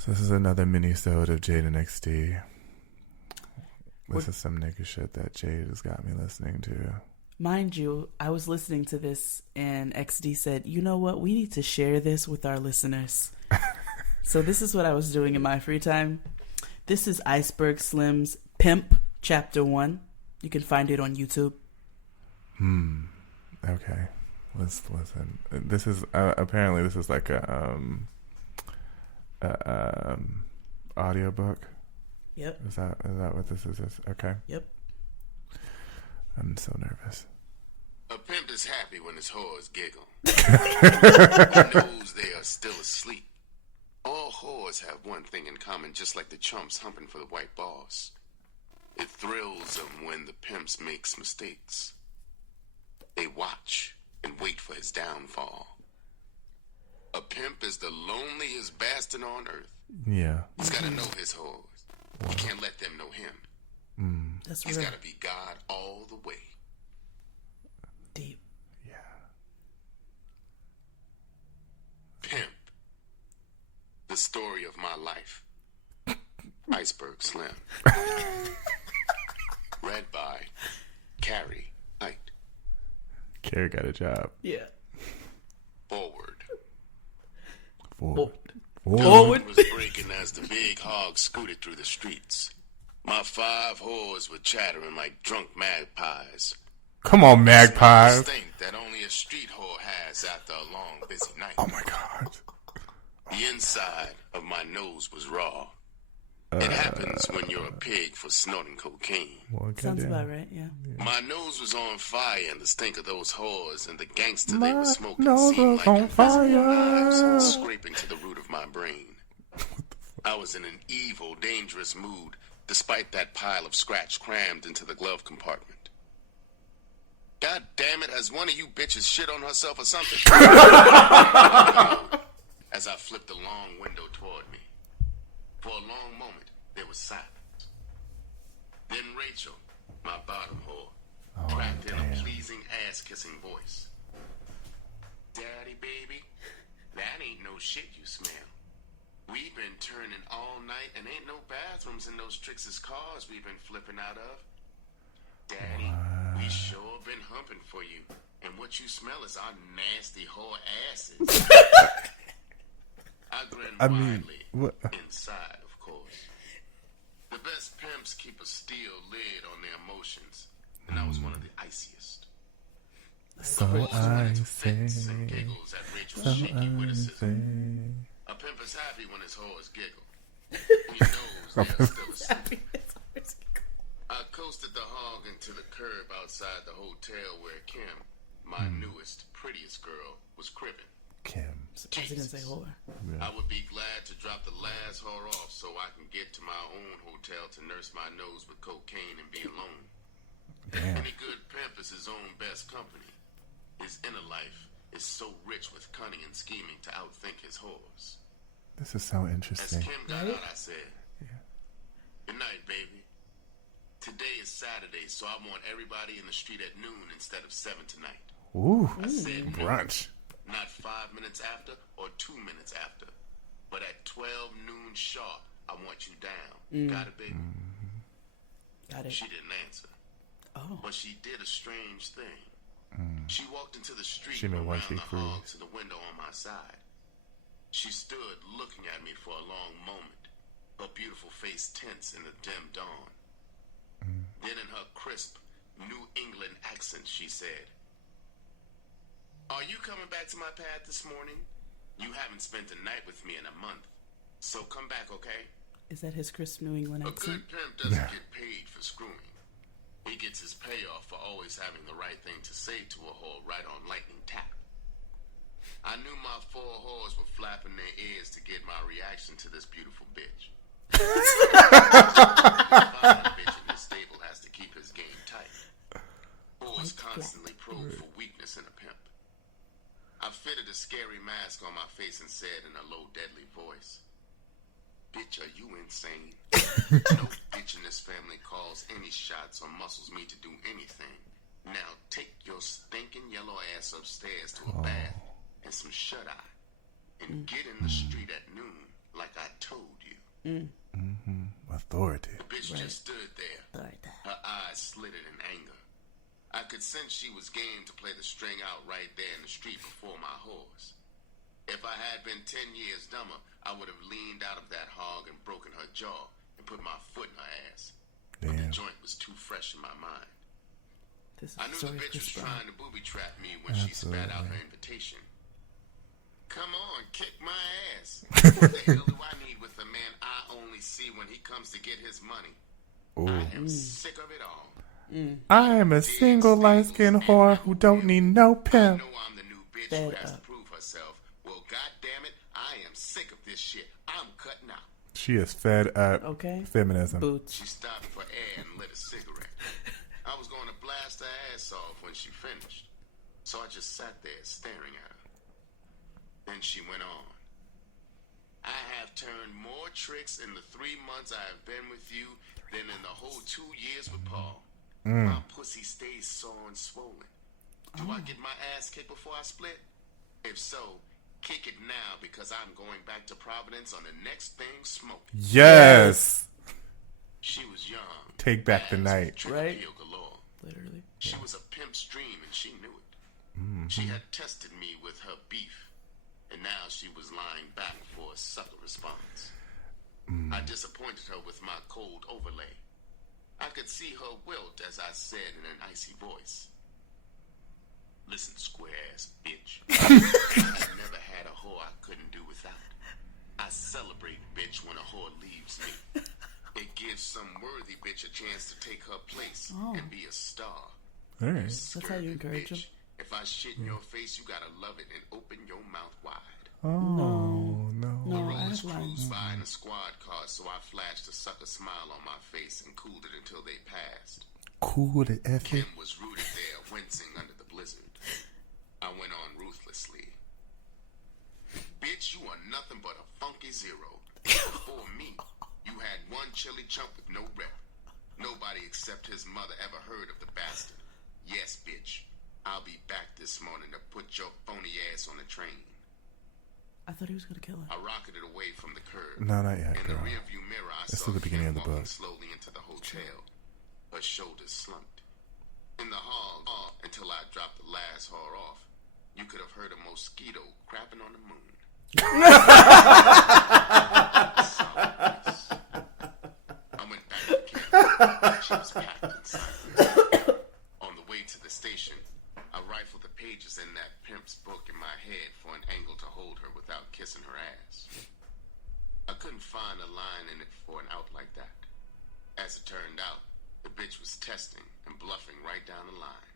So this is another mini-sode of Jade and XD. This is some nigga shit that Jade has got me listening to. Mind you, I was listening to this and XD said, you know what? We need to share this with our listeners. So this is what I was doing in my free time. This is Iceberg Slim's Pimp Chapter 1. You can find it on YouTube. Okay. Let's listen. This is apparently this is like a audiobook. Yep. Is that what this is? Okay. Yep. I'm so nervous. A pimp is happy when his whores giggle. He knows they are still asleep. All whores have one thing in common, just like the chumps humping for the white boss. It thrills them when the pimps makes mistakes. They watch and wait for his downfall. A pimp is the loneliest bastard on earth. Yeah. He's got to know his whores. He can't let them know him. That's He's real got to be God all the way. deep. Yeah. Pimp. The story of my life. Iceberg Slim. Read by Carrie Height. Carrie got a job. Yeah. Forward. Forward. Dawn was breaking as the big hog scooted through the streets. My 5 whores were chattering like drunk magpies. Come on, magpies. Think that only a street whore has after a long, busy night. Oh my God. The inside of my nose was raw. It happens when you're a pig for snorting cocaine. Well, Sounds about right, yeah. My nose was on fire, and the stink of those whores and the gangster they were smoking nose seemed was like on invisible fire. knives scraping to the root of my brain. I was in an evil, dangerous mood, despite that pile of scratch crammed into the glove compartment. God damn it, has one of you bitches shit on herself or something? As I flipped the long window toward me. For a long moment, there was silence. Then Rachel, my bottom whore, cracked in a pleasing ass-kissing voice. Daddy, baby, that ain't no shit you smell. We've been turning all night and ain't no bathrooms in those Trix's cars we've been flipping out of. Daddy, we sure been humping for you. And what you smell is our nasty whore asses. I grinned widely, inside, of course. The best pimps keep a steel lid on their emotions, and I was one of the iciest. So I say. And giggles at Rachel's shaky witticism. A pimp is happy when his whores giggle. He knows they are still asleep. I coasted the hog into the curb outside the hotel where Kim, my newest, prettiest girl, was cribbing. Kim. I was going to say whore. I would be glad to drop the last whore off so I can get to my own hotel to nurse my nose with cocaine and be alone. Damn. Any good pimp is his own best company. His inner life is so rich with cunning and scheming to outthink his whores. This is so As interesting. Kim got out, I said, Good night, baby. Today is Saturday, so I want everybody in the street at noon instead of 7 tonight. Ooh, I said brunch. Not 5 minutes after or 2 minutes after. But at 12 noon sharp, I want you down. Got it, baby? Got it. She didn't answer. Oh. But she did a strange thing. She walked into the street She made and one around cheek the freeze. hog to the window on my side. She stood looking at me for a long moment, her beautiful face tense in the dim dawn. Then in her crisp, New England accent, she said, Are you coming back to my pad this morning? You haven't spent a night with me in a month, so come back, okay? Is that his crisp New England A accent? good pimp doesn't get paid for screwing. He gets his payoff for always having the right thing to say to a whore right on lightning tap. I knew my 4 whores were flapping their ears to get my reaction to this beautiful bitch. A bitch in this stable has to keep his game tight. Whores constantly probe for weakness in a pimp. I fitted a scary mask on my face and said in a low, deadly voice, Bitch, are you insane? No bitch in this family calls any shots or muscles me to do anything. Now take your stinking yellow ass upstairs to a bath and some shut-eye and get in the street at noon like I told Authority. The bitch just stood there, her eyes slitted in anger. I could sense she was game to play the string out right there in the street before my horse. If I had been 10 years dumber, I would have leaned out of that hog and broken her jaw and put my foot in her ass. But the joint was too fresh in my mind. I knew the bitch was trying to booby trap me when she spat out her invitation. Come on, kick my ass. What the hell do I need with a man I only see when he comes to get his money? I am sick of it all. I am a single light-skinned whore who don't need no I pimp. know I'm the new bitch who has to prove herself. Well, goddammit, I am sick of this shit. I'm cutting out. She is fed up. Okay. Feminism. Boots. She stopped for air and lit a cigarette. I was going to blast her ass off when she finished, so I just sat there staring at her. Then she went on. I have turned more tricks in the 3 months I have been with you than in the whole 2 years with Paul. My pussy stays sore and swollen. Do I get my ass kicked before I split? If so, kick it now because I'm going back to Providence on the next thing smoking. Yes. She was young. Take back the night. Right? Galore. Literally. She was a pimp's dream and she knew it. She had tested me with her beef, and now she was lying back for a sucker response. I disappointed her with my cold overlay. I could see her wilt as I said in an icy voice. Listen, square-ass bitch. I never had a whore I couldn't do without. I celebrate, bitch, when a whore leaves me. It gives some worthy bitch a chance to take her place and be a star. All right. That's how you encourage him. If I shit in your face, you gotta love it and open your mouth wide. Oh, no. No, I Rollers have cruised lines. by in a squad car, so I flashed a sucker smile on my face and cooled it until they passed. Cool to F Kim was rooted there, wincing under the blizzard. I went on ruthlessly. Bitch, you are nothing but a funky zero. Before me, you had one chili chump with no rep. Nobody except his mother ever heard of the bastard. Yes, bitch. I'll be back this morning to put your phony ass on the train. I thought he was gonna kill her. I rocketed away from the curb. No, not yet, In girl. the rearview mirror, I This saw is the beginning Kim of the walking book. slowly into the hotel. Her shoulders slumped. In the hall, until I dropped the last whore off, you could have heard a mosquito crapping on the moon. I went back to camp. She was packed inside. On the way to the station, I rifled the pages in that pimp's book in my head for an angle to hold her without kissing her ass. I couldn't find a line in it for an out like that. As it turned out, the bitch was testing and bluffing right down the line.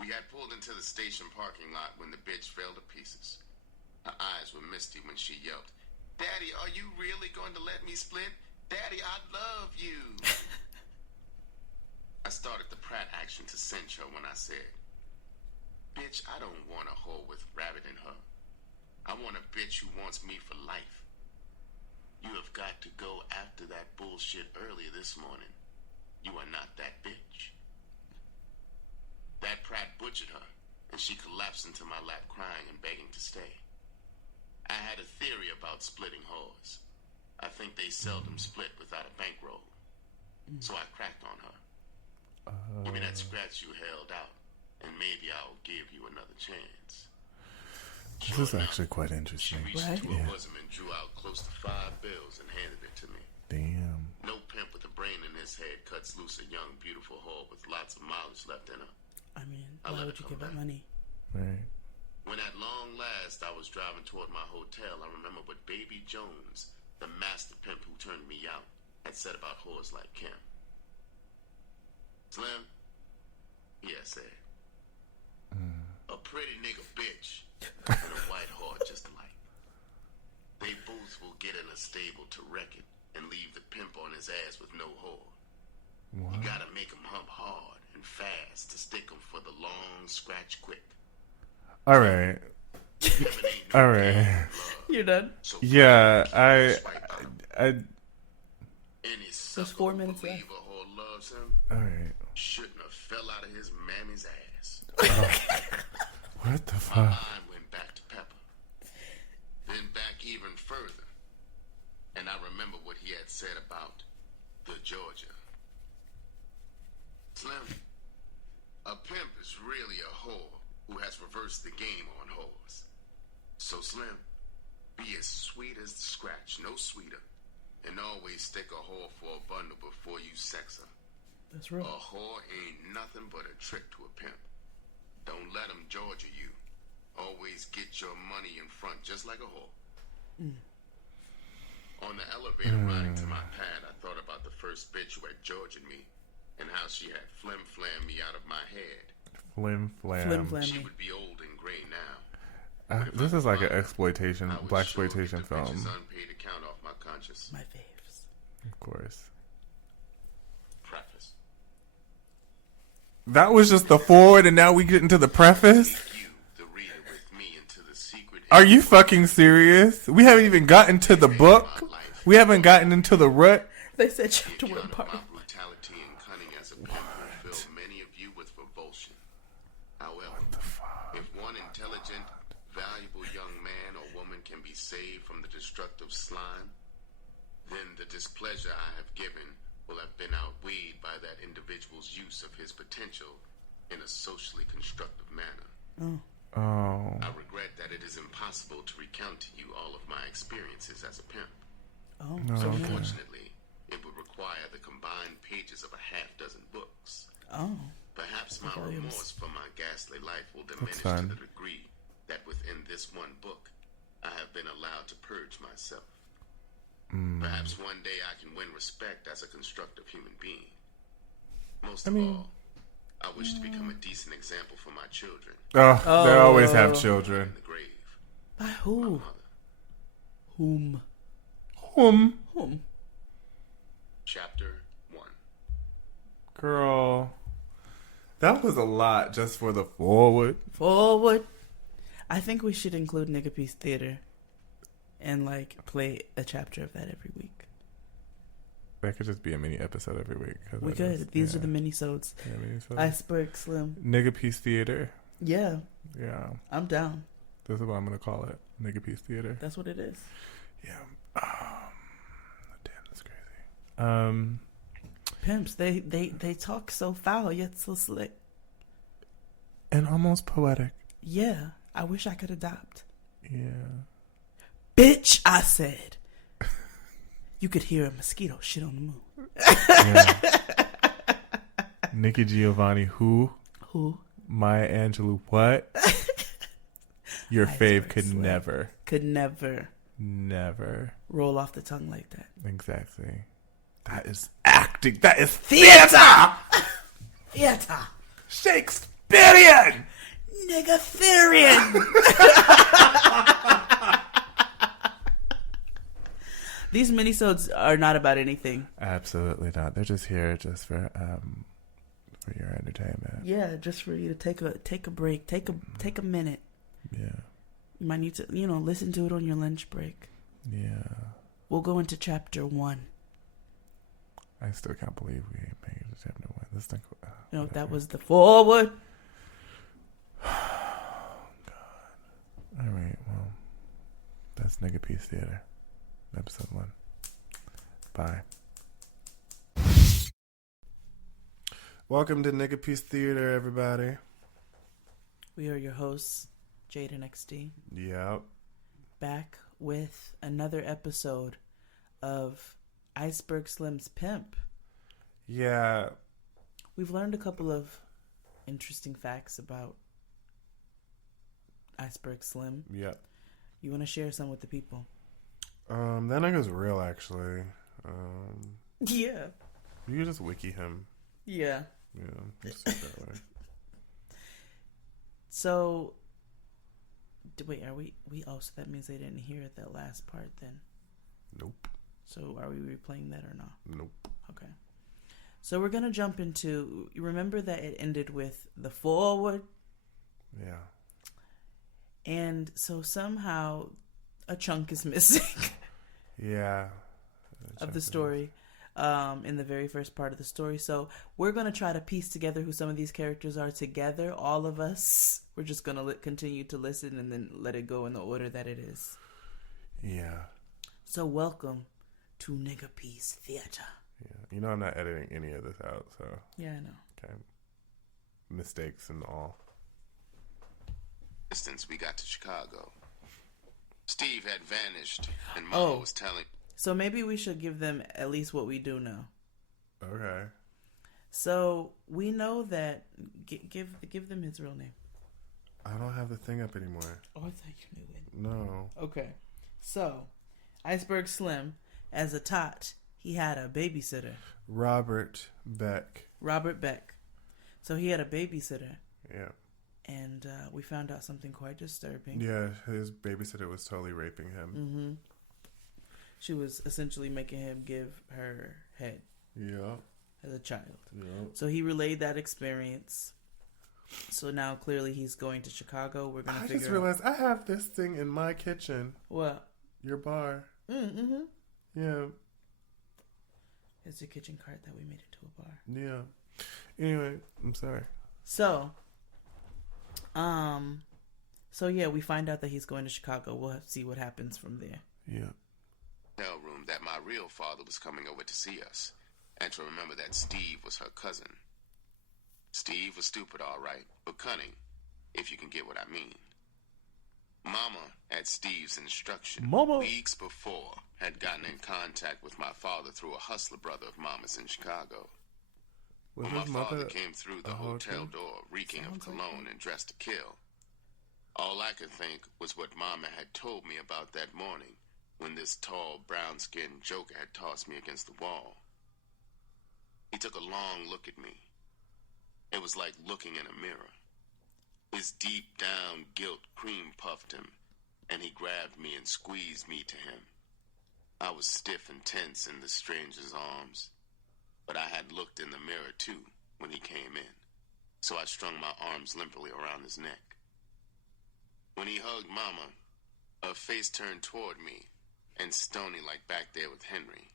We had pulled into the station parking lot when the bitch fell to pieces. Her eyes were misty when she yelped, "Daddy, are you really going to let me split? Daddy, I love you." I started the Pratt action to cinch her when I said, "Bitch, I don't want a whore with rabbit in her. I want a bitch who wants me for life. You have got to go after that bullshit earlier this morning. You are not that bitch." That Pratt butchered her, and she collapsed into my lap crying and begging to stay. I had a theory about splitting whores. I think they seldom split without a bankroll. So I cracked on her. Give me that scratch you held out, and maybe I'll give you another chance. This is actually quite interesting. She reached Right? into her bosom and drew out close to 5 bills and handed it to me. Damn. No pimp with a brain in his head cuts loose a young, beautiful whore with lots of mileage left in her. I mean, I'll why let would her you come give her back. money? Right. When at long last I was driving toward my hotel, I remember what Baby Jones, the master pimp who turned me out, had said about whores like Kim. "Slim," he had said, "a pretty nigga bitch and a white whore just alike. They both will get in a stable to wreck it and leave the pimp on his ass with no whore. You gotta make 'em hump hard and fast to stick 'em for the long scratch quick. All right. Heaven ain't no All right. game of love. You're done. So Yeah, swipe out. Any sucker 4 who minutes believe a whore loves him all right. shouldn't have fell out of his mammy's ass." What the My fuck? mind went back to Pepper. Then back even further. and I remember what he had said about the Georgia. Slim, a pimp is really a whore who has reversed the game on whores. So Slim, be as sweet as the scratch, no sweeter, and always stick a whore for a bundle before you sex her. That's real. A whore ain't nothing but a trick to a pimp. Don't let him Georgia you. Always get your money in front, just like a whore. On the elevator riding to my pad, I thought about the first bitch who had Georgia'd me, and how she had flim-flammed me out of my head. Flim-flam. She would be old and gray now. This is like an exploitation, I would black sure exploitation get the film. bitch's unpaid account off my conscience. My faves. Of course. Preface. That was just the forward, and now we get into the preface? Take you, the reader, with me into the secret. Are you fucking serious? We haven't even gotten to the book. We haven't gotten into the rut. They said The chapter 1 account of part. my brutality and cunning as a pimp will fill many of you with revulsion. However, if one intelligent, valuable young man or woman can be saved from the destructive slime, then the displeasure I have given will have been outweighed by that individual's use of his potential in a socially constructive manner. Oh. I regret that it is impossible to recount to you all of my experiences as a pimp. Oh, So okay. fortunately, it would require the combined pages of a half-dozen books. oh. Perhaps my Volumes. remorse for my ghastly life will diminish to fine. the degree that within this one book, I have been allowed to purge myself. Perhaps one day I can win respect as a constructive human being. Most of all, I wish to become a decent example for my children Oh, they always have in children. the grave. By who? Whom? Whom? Chapter 1. Girl. That was a lot just for the forward. Forward. I think we should include Nigga Peace Theater and like play a chapter of that every week. That could just be a mini episode every week. 'Cause We I could. just- These yeah. are the mini-sodes. Yeah, mini-sodes. Iceberg Slim. Nigga Peace Theater. Yeah, Yeah. I'm down. This is what I'm going to call it. Nigga Peace Theater. That's what it is. Yeah. Damn, that's crazy. Pimps, they talk so foul yet so slick. And almost poetic. Yeah, I wish I could adopt. Yeah. Bitch, I said. You could hear a mosquito shit on the moon. Yeah. Nikki Giovanni, who? Who? Maya Angelou, what? Your fave Iceberg could Slim. never, Never roll off the tongue like that. Exactly. That is acting. That is theater! Theater. Shakespearean! Nigga Therian. These minisodes are not about anything. Absolutely not. They're just here just for your entertainment. Yeah, just for you to take a break, take a minute. Yeah. You might need to, listen to it on your lunch break. Yeah. We'll go into chapter 1. I still can't believe we made it to chapter 1. This thing. That was the forward. All right. Well, that's Nigga Peace Theater, episode 1. Bye. Welcome to Nigga Peace Theater, everybody. We are your hosts, Jade and XD, Yep. back with another episode of Iceberg Slim's Pimp. Yeah. We've learned a couple of interesting facts about Iceberg Slim. Yep. You want to share some with the people? That nigga's real, actually. Yeah. You can just wiki him. Yeah. Yeah. Just do it that way. So, wait, are we? So that means they didn't hear that last part then? Nope. So are we replaying that or not? Nope. Okay. So we're going to jump into, you remember that it ended with the forward? Yeah. And so somehow a chunk is missing Yeah. of the story in the very first part of the story. So we're going to try to piece together who some of these characters are together, all of us. We're just going to continue to listen and then let it go in the order that it is. Yeah. So welcome to Nigga Peace Theater. Yeah. You know I'm not editing any of this out, so. Yeah, I know. Okay. Mistakes and all. Since we got to Chicago, Steve had vanished, and Mama was telling. So maybe we should give them at least what we do know. Okay. So we know that. Give them his real name. I don't have the thing up anymore. Oh, I thought you knew it. No. Okay. So, Iceberg Slim, as a tot, he had a babysitter. Robert Beck. So he had a babysitter. Yeah. And we found out something quite disturbing. Yeah, his babysitter was totally raping him. Mm-hmm. She was essentially making him give her head. Yeah. As a child. Yeah. So he relayed that experience. So now clearly he's going to Chicago. We're gonna. I just realized I have this thing in my kitchen. What? Your bar. Mm-hmm. Yeah. It's a kitchen cart that we made into a bar. Yeah. Anyway, I'm sorry. So yeah, we find out that he's going to Chicago. We'll see what happens from there. Yeah. Hotel room that my real father was coming over to see us, and to remember that Steve was her cousin. Steve was stupid, all right, but cunning, if you can get what I mean. Mama, at Steve's instruction, weeks before, had gotten in contact with my father through a hustler brother of Mama's in Chicago. When my father came through the hotel door, reeking of cologne and dressed to kill, all I could think was what Mama had told me about that morning when this tall, brown-skinned joker had tossed me against the wall. He took a long look at me. It was like looking in a mirror. His deep-down guilt cream-puffed him, and he grabbed me and squeezed me to him. I was stiff and tense in the stranger's arms, but I had looked in the mirror, too, when he came in, so I strung my arms limply around his neck. When he hugged Mama, her face turned toward me, and stony like back there with Henry.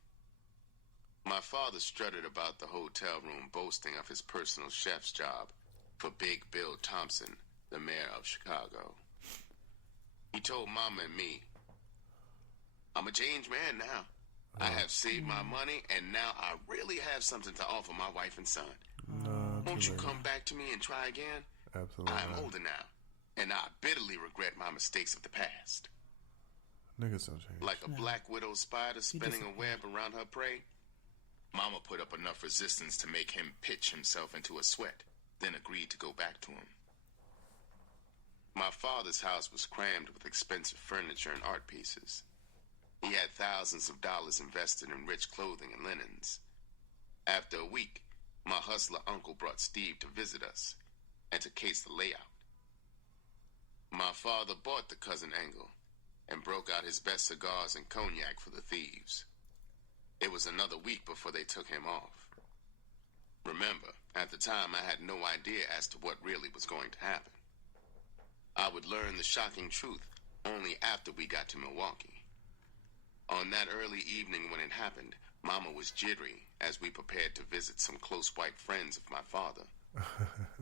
My father strutted about the hotel room boasting of his personal chef's job for Big Bill Thompson, the mayor of Chicago. He told Mama and me, "I'm a changed man now. I have saved my money, and now I really have something to offer my wife and son. Won't you come back to me and try again? Absolutely. I am older now, and I bitterly regret my mistakes of the past." Niggas don't change. Like a black widow spider spinning a web around her prey, Mama put up enough resistance to make him pitch himself into a sweat, then agreed to go back to him. My father's house was crammed with expensive furniture and art pieces. He had thousands of dollars invested in rich clothing and linens. After a week, my hustler uncle brought Steve to visit us and to case the layout. My father bought the cousin angle and broke out his best cigars and cognac for the thieves. It was another week before they took him off. Remember, at the time I had no idea as to what really was going to happen. I would learn the shocking truth only after we got to Milwaukee. On that early evening when it happened, Mama was jittery as we prepared to visit some close white friends of my father.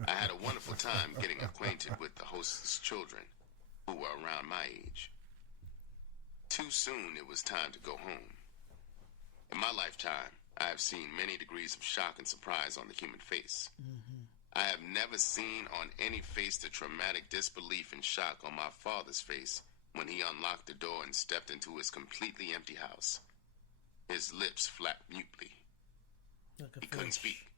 I had a wonderful time getting acquainted with the host's children, who were around my age. Too soon it was time to go home. In my lifetime, I have seen many degrees of shock and surprise on the human face. Mm-hmm. I have never seen on any face the traumatic disbelief and shock on my father's face when he unlocked the door and stepped into his completely empty house. His lips flapped mutely. He couldn't speak.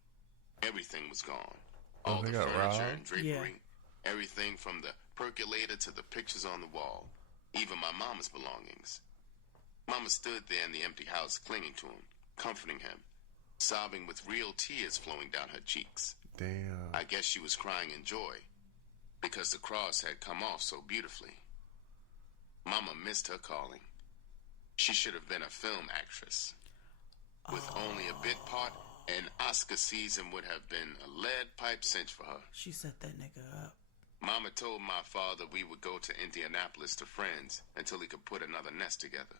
Everything was gone. All the furniture and drapery, everything from the percolator to the pictures on the wall, even my mama's belongings. Mama stood there in the empty house clinging to him, comforting him, sobbing with real tears flowing down her cheeks. Damn. I guess she was crying in joy because the cross had come off so beautifully. Mama missed her calling. She should have been a film actress. With only a bit part, an Oscar season would have been a lead pipe cinch for her. She set that nigga up. Mama told my father we would go to Indianapolis to friends until he could put another nest together.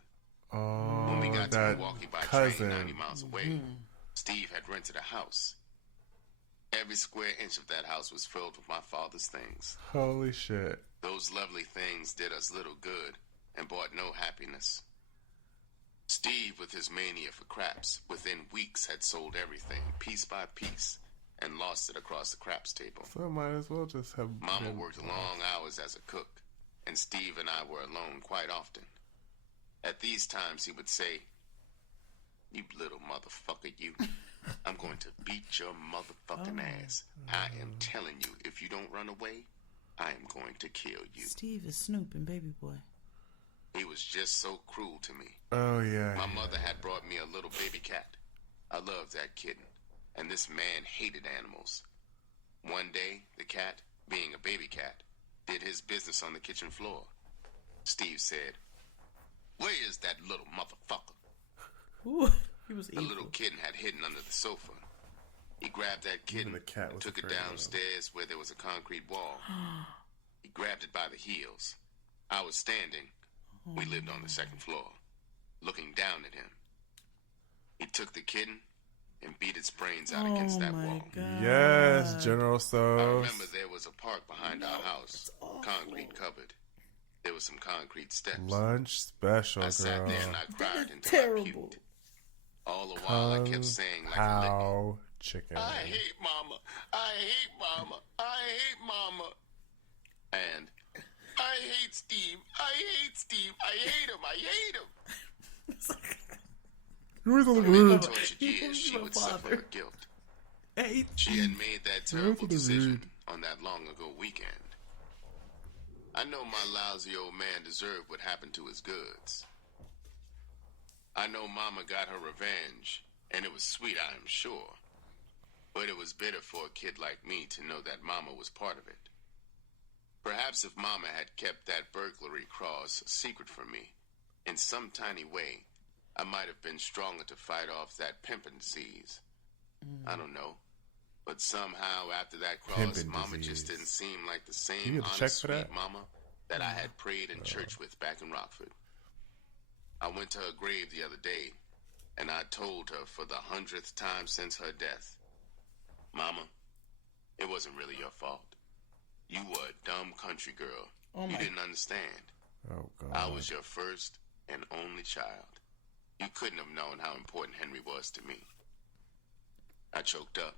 Oh, when we got to Milwaukee by cousin. train 90 miles away, Steve had rented a house. Every square inch of that house was filled with my father's things. Holy shit. Those lovely things did us little good and brought no happiness. Steve, with his mania for craps, within weeks had sold everything, piece by piece, and lost it across the craps table. So might as well just have... Mama worked long hours as a cook, and Steve and I were alone quite often. At these times, he would say, "You little motherfucker, you. I'm going to beat your motherfucking ass. I am telling you, if you don't run away, I am going to kill you." Steve is Snoop and Baby Boy. He was just so cruel to me. Oh, yeah. My mother had brought me a little baby cat. I loved that kitten, and this man hated animals. One day, the cat, being a baby cat, did his business on the kitchen floor. Steve said, "Where is that little motherfucker?" Ooh, he was The evil. little kitten had hidden under the sofa. He grabbed that kitten the cat and was took it afraid of him. downstairs where there was a concrete wall. He grabbed it by the heels. I was standing. We lived on the second floor, looking down at him. He took the kitten and beat its brains out against that my wall. God. Yes, General I Sos. remember there was a park behind our house, concrete covered. There was some concrete steps. Lunch special, I sat girl. there and I cried until I Terrible. puked. All the while I kept saying like a lick. Pow chicken. "I hate mama. I hate mama. I hate mama." And "I hate Steve. I hate Steve. I hate him. I hate him." Where's all the In the rude? tortured years, she would suffer her guilt. Hey, She had made that terrible decision on that long ago weekend. I know my lousy old man deserved what happened to his goods. I know Mama got her revenge, and it was sweet, I am sure. But it was bitter for a kid like me to know that Mama was part of it. Perhaps if Mama had kept that burglary cross a secret from me, in some tiny way, I might have been stronger to fight off that pimpin' disease. I don't know. But somehow after that cross, Pimpin' Mama disease. just didn't seem like the You same get a check honest, for sweet that? Mama that I had prayed in church with back in Rockford. I went to her grave the other day, and I told her for the 100th time since her death, "Mama, it wasn't really your fault. You were a dumb country girl. You didn't understand. Oh, God. I was your first and only child. You couldn't have known how important Henry was to me." I choked up,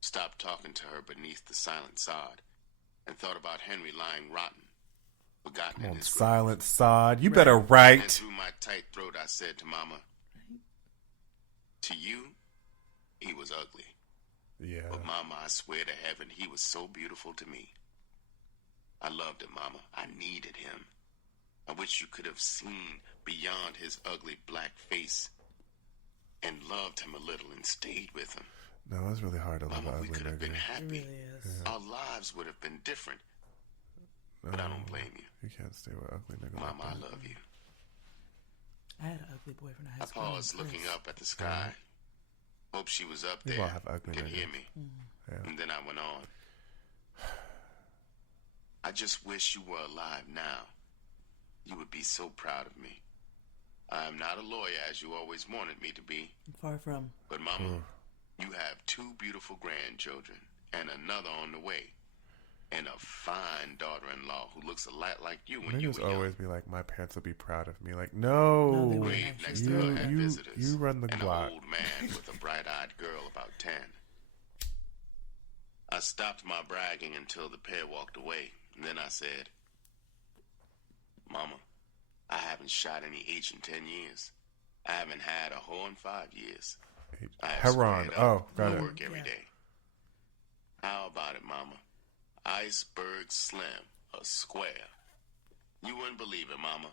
stopped talking to her beneath the silent sod, and thought about Henry lying rotten, forgotten in Come on, his grave. silent sod. You better And write. through my tight throat, I said to Mama, "To you, he was ugly. Yeah. But Mama, I swear to heaven, he was so beautiful to me. I loved him, Mama. I needed him. I wish you could have seen beyond his ugly black face and loved him a little and stayed with him. No, it's really hard to love an Mama, we ugly could have been nigga. it happy. really is. Our lives would have been different. But I don't blame you. You can't stay with ugly niggas. Mama, I like that. love you." I had an ugly boyfriend in high I school. paused, named looking Chris. up at the sky. Hope she was up We there all have ugly could niggas. hear me. Yeah. And then I went on. "I just wish you were alive now. You would be so proud of me. I am not a lawyer as you always wanted me to be. Far from. But Mama, you have 2 beautiful grandchildren and another on the way. And a fine daughter-in-law who looks a lot like you when you Niggas were young. always be like, my parents will be proud of me. Like, no. No, they wouldn't Grave actually. next to her had you, visitors. you run the and block. an old man with a bright-eyed girl about 10. I stopped my bragging until the pair walked away. And then I said, "Mama, I haven't shot any H in 10 years. I haven't had a hoe in 5 years. I have Heron. squared up Oh, got to it. work every day. How about it, Mama? Iceberg Slim, a square. You wouldn't believe it, Mama.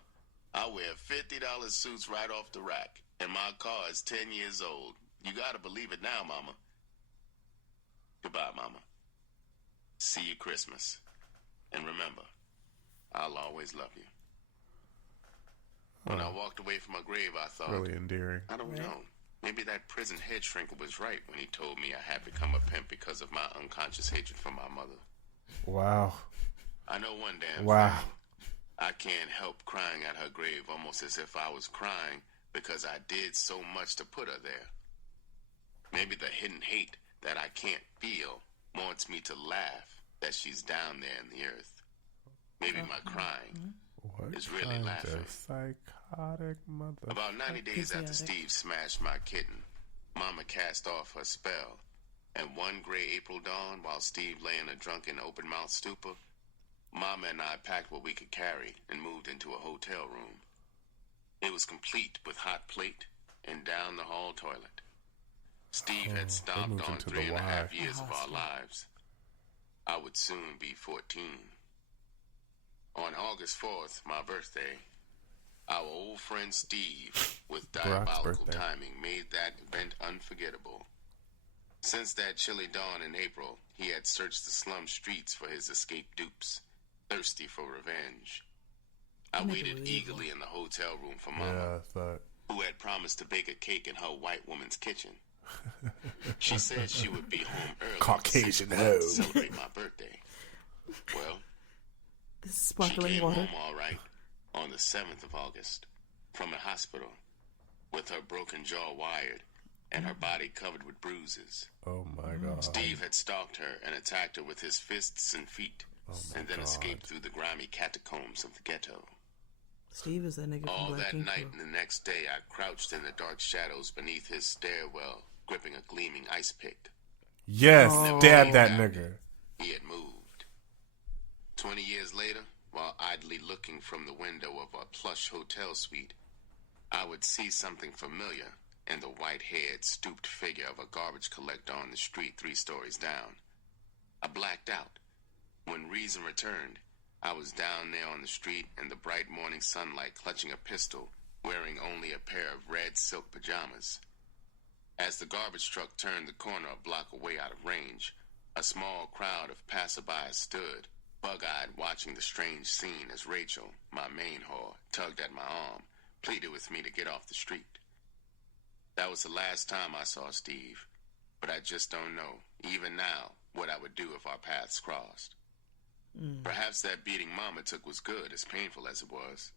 I wear $50 suits right off the rack, and my car is 10 years old. You gotta believe it now, Mama. Goodbye, Mama. See you Christmas. And remember, I'll always love you." When I walked away from her grave, I thought, Really endearing. I don't know. Maybe that prison head shrinker was right when he told me I had become a pimp because of my unconscious hatred for my mother. Wow. I know one damn Wow. thing. I can't help crying at her grave almost as if I was crying because I did so much to put her there. Maybe the hidden hate that I can't feel wants me to laugh that she's down there in the earth. Maybe my crying What is really kind laughing. of psychotic? Psychotic mother. About 90 days after Physiotic. Steve smashed my kitten, Mama cast off her spell, and one gray April dawn, while Steve lay in a drunken open-mouthed stupor, Mama and I packed what we could carry and moved into a hotel room. It was complete with hot plate and down-the-hall toilet. Steve had moved stomped on into the 3.5 Y. years of our Hostel. lives. I would soon be 14. On August 4th, my birthday, our old friend Steve, with diabolical birthday. timing, made that event unforgettable. Since that chilly dawn in April, he had searched the slum streets for his escaped dupes, thirsty for revenge. I waited Unbelievable. eagerly in the hotel room for Mama, Yeah, fuck. who had promised to bake a cake in her white woman's kitchen. She said she would be home early Caucasian to hoe. celebrate my birthday. Well, This is she sparkling came water. home all right on the 7th of August from a hospital with her broken jaw wired and her body covered with bruises. Oh my god. Steve had stalked her and attacked her with his fists and feet, and then escaped through the grimy catacombs of the ghetto. Steve is that nigga from All Black that Ink night Crew. and the next day, I crouched in the dark shadows beneath his stairwell, gripping a gleaming ice pick. Yes, Oh. dab that nigga. He had moved. 20 years later, while idly looking from the window of a plush hotel suite, I would see something familiar in the white-haired, stooped figure of a garbage collector on the street 3 stories down. I blacked out. When reason returned, I was down there on the street in the bright morning sunlight, clutching a pistol, wearing only a pair of red silk pajamas. As the garbage truck turned the corner a block away out of range, a small crowd of passerbys stood, bug-eyed, watching the strange scene as Rachel, my main whore, tugged at my arm, pleaded with me to get off the street. That was the last time I saw Steve, but I just don't know, even now, what I would do if our paths crossed. Perhaps that beating Mama took was good, as painful as it was.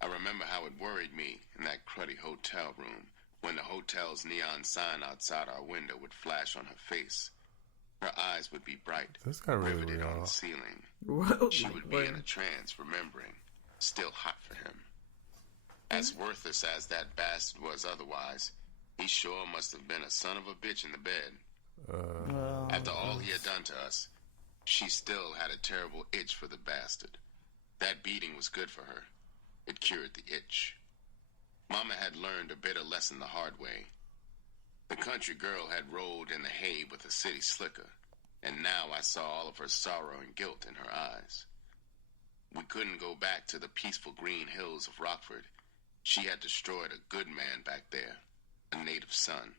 I remember how it worried me in that cruddy hotel room when the hotel's neon sign outside our window would flash on her face. Her eyes would be bright, This got really riveted on real. the ceiling. Whoa, She like, would be where? in a trance, remembering, still hot for him. As worthless as that bastard was otherwise, he sure must have been a son of a bitch in the bed. After all he had done to us, she still had a terrible itch for the bastard. That beating was good for her. It cured the itch. Mama had learned a bitter lesson the hard way. The country girl had rolled in the hay with a city slicker, and now I saw all of her sorrow and guilt in her eyes. We couldn't go back to the peaceful green hills of Rockford. She had destroyed a good man back there, a native son.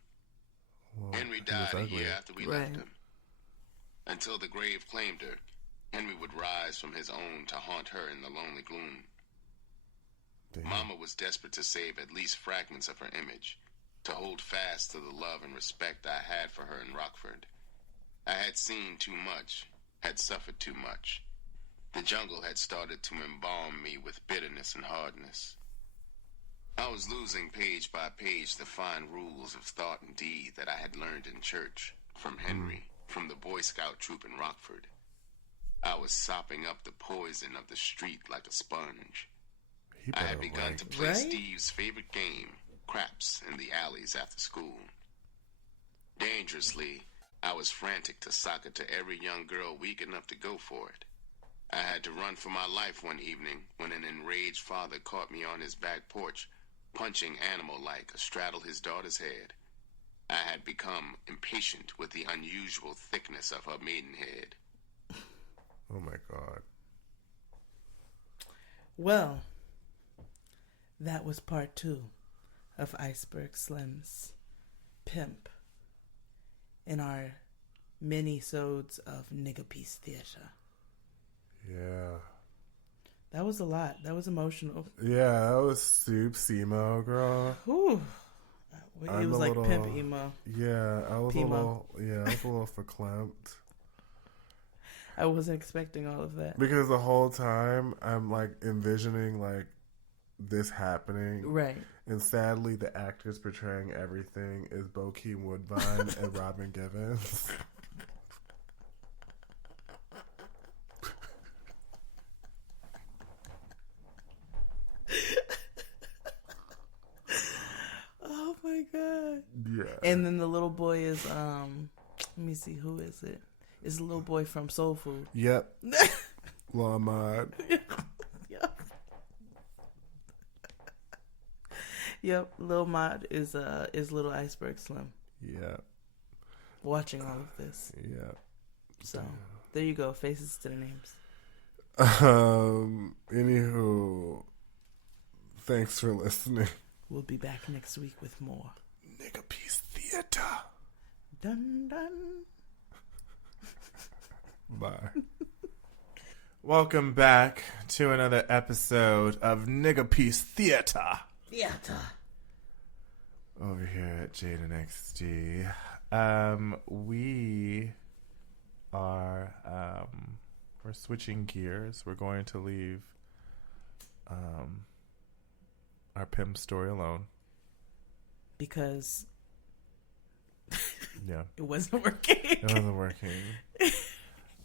Well, Henry he was died a ugly. year after we Right. left him. Until the grave claimed her, Henry would rise from his own to haunt her in the lonely gloom. Damn. Mama was desperate to save at least fragments of her image, to hold fast to the love and respect I had for her in Rockford. I had seen too much, had suffered too much. The jungle had started to embalm me with bitterness and hardness. I was losing page by page the fine rules of thought and deed that I had learned in church, from Henry, from the Boy Scout troop in Rockford. I was sopping up the poison of the street like a sponge. He I had better begun like- to play Right? Steve's favorite game, craps, in the alleys after school. Dangerously, I was frantic to sock it to every young girl weak enough to go for it. I had to run for my life one evening when an enraged father caught me on his back porch, punching animal-like astraddle his daughter's head. I had become impatient with the unusual thickness of her maidenhead. Oh my god. Well, that was part 2 of Iceberg Slim's Pimp in our mini-sodes of Nigga Peace Theater. Yeah. That was a lot. That was emotional. Yeah, that was soup Simo, girl. Whew. It I'm was a like little- Pimp Emo. Yeah, I was Pimo. a little verklempt. I wasn't expecting all of that. Because the whole time I'm like envisioning like this happening. Right. And sadly the actors portraying everything is Bokeem Woodbine and Robin Givens. Yeah. And then the little boy is let me see, who is it? It's the little boy from Soul Food. Yep. Lamad. Yep. Yep. Lil Mod is Little Iceberg Slim. Yep. Watching all of this. Yep. So there you go. Faces to the names. Anywho, thanks for listening. We'll be back next week with more Nigga Peace Theater. Dun dun. Bye. Welcome back to another episode of Nigga Peace Theater. Theater. Over here at Jada XD. We are we're switching gears. We're going to leave our pimp story alone. Because Yeah. it wasn't working. It wasn't working.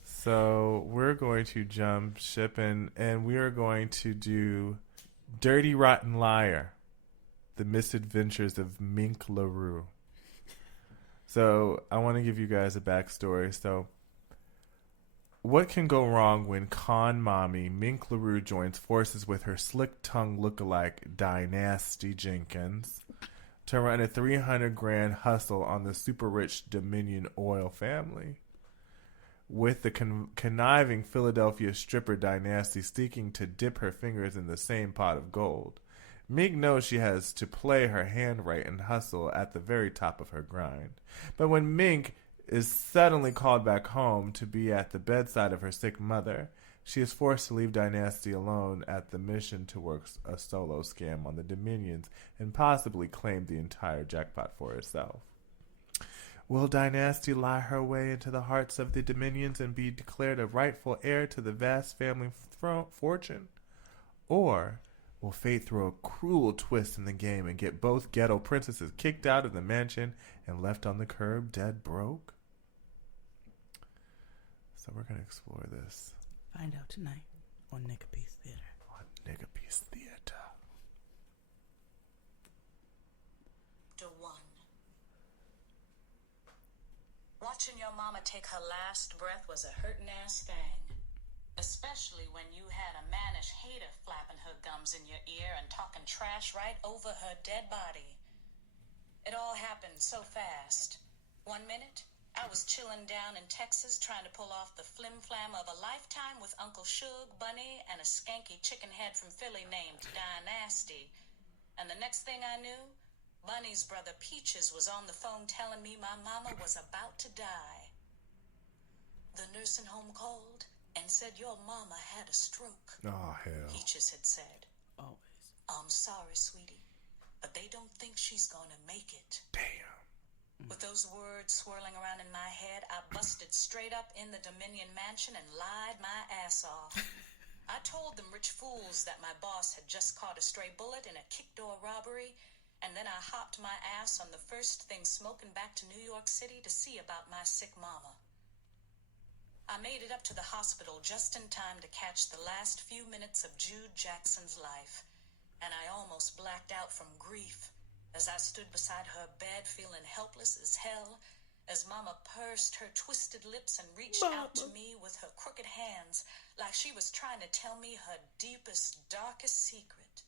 So we're going to jump ship and we are going to do Dirty Rotten Liar, The Misadventures of Mink LaRue. So I want to give you guys a backstory. So what can go wrong when con mommy Mink LaRue joins forces with her slick-tongued lookalike Dynasty Jenkins to run a $300,000 hustle on the super-rich Dominion oil family? With the conniving Philadelphia stripper Dynasty seeking to dip her fingers in the same pot of gold, Mink knows she has to play her hand right and hustle at the very top of her grind. But when Mink is suddenly called back home to be at the bedside of her sick mother, she is forced to leave Dynasty alone at the mission to work a solo scam on the Dominions and possibly claim the entire jackpot for herself. Will Dynasty lie her way into the hearts of the Dominions and be declared a rightful heir to the vast family fortune? Or will fate throw a cruel twist in the game and get both ghetto princesses kicked out of the mansion and left on the curb dead broke? So we're going to explore this. Find out tonight on Nigga Peace Theater. On Nigga Peace Theater. Watching your mama take her last breath was a hurtin' ass thing. Especially when you had a mannish hater flapping her gums in your ear and talking trash right over her dead body. It all happened so fast. 1 minute, I was chilling down in Texas trying to pull off the flim-flam of a lifetime with Uncle Suge, Bunny, and a skanky chicken head from Philly named Dynasty. And the next thing I knew, Bunny's brother Peaches was on the phone telling me my mama was about to die. The nursing home called and said your mama had a stroke. Oh, hell. Peaches had said, Always. I'm sorry, sweetie, but they don't think she's gonna make it. Damn. With those words swirling around in my head, I busted straight up in the Dominion mansion and lied my ass off. I told them rich fools that my boss had just caught a stray bullet in a kick-door robbery, and then I hopped my ass on the first thing smoking back to New York City to see about my sick mama. I made it up to the hospital just in time to catch the last few minutes of Jude Jackson's life, and I almost blacked out from grief as I stood beside her bed feeling helpless as hell as Mama pursed her twisted lips and reached out to me with her crooked hands like she was trying to tell me her deepest, darkest secret.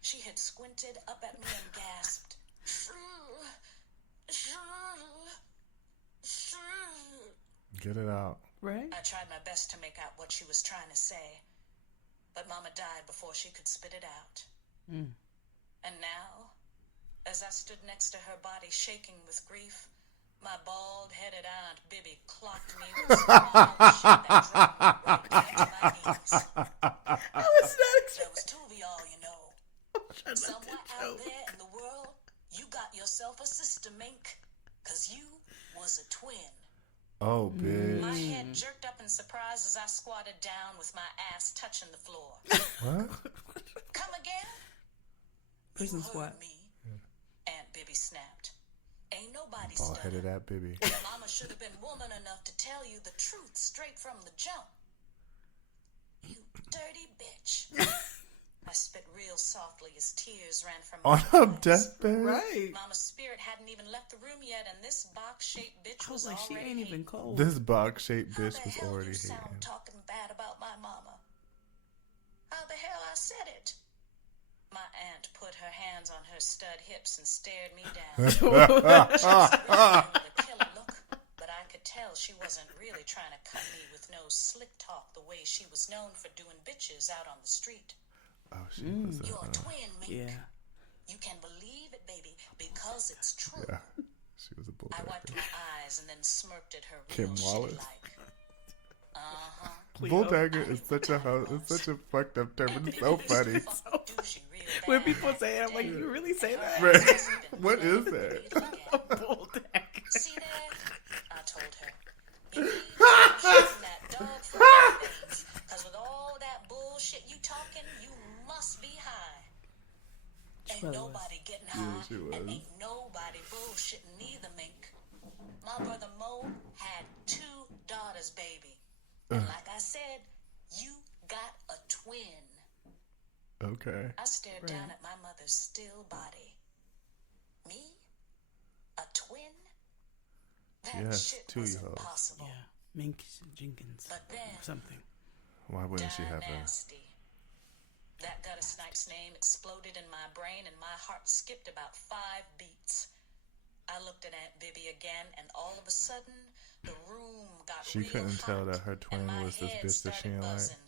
She had squinted up at me and gasped. Get it out. Right? I tried my best to make out what she was trying to say, but Mama died before she could spit it out. And now, as I stood next to her body shaking with grief, my bald-headed Aunt Bibby clocked me with some shit that dropped me right back to my knees. I was not There was two of y'all, you know. Somewhere out there in the world, you got yourself a sister, Mink, 'cause you was a twin. Oh, bitch. My head jerked up in surprise as I squatted down with my ass touching the floor. What? Come again? Prison You squat. heard me. Aunt Bibby snapped. Ain't nobody Bald-headed stunned. at Bibby. Your mama should have been woman enough to tell you the truth straight from the jump. You Dirty bitch. I spit real softly as tears ran from On my her eyes. deathbed? Right. Mama's spirit hadn't even left the room yet, and this box-shaped bitch I was was like, she already ain't even hating. cold. This box-shaped How bitch the was hell already you sound hating. talking bad about my mama? How the hell I said it? My aunt put her hands on her stud hips and stared me down. She was grinning with a killer look, but I could tell she wasn't really trying to cut me with no slick talk the way she was known for doing bitches out on the street. Oh, she was You're a twin, Mink. Yeah. You can believe it, baby, because it's true. yeah. She was a bull. I wiped my eyes and then smirked at her Kim real Wallace? shitty-like. Uh-huh. Bull dagger is such a fucked up term. It's so funny. When people say it, I'm like, you really say that? Right. What is that? Bull dagger. See there? I told her. You need to stop shooting that dog for things. Because with all that bullshit you talking, you must be high. Ain't probably nobody getting high, she was. and ain't nobody bullshitting neither, Mink. My brother Mo had 2 daughters, baby. And like I said, you got a twin. Okay. I stared down at my mother's still body. Me? A twin? That Yes, shit 2 was year olds. impossible. Yeah. Mink Jenkins. But then, Or something. Why wouldn't she have a... nasty. That gutter snipe's name exploded in my brain and my heart skipped about 5 beats. I looked at Aunt Bibi again and all of a sudden, the room got She real couldn't hot, tell that her twin and my was this head bitch that she started didn't like. buzzing.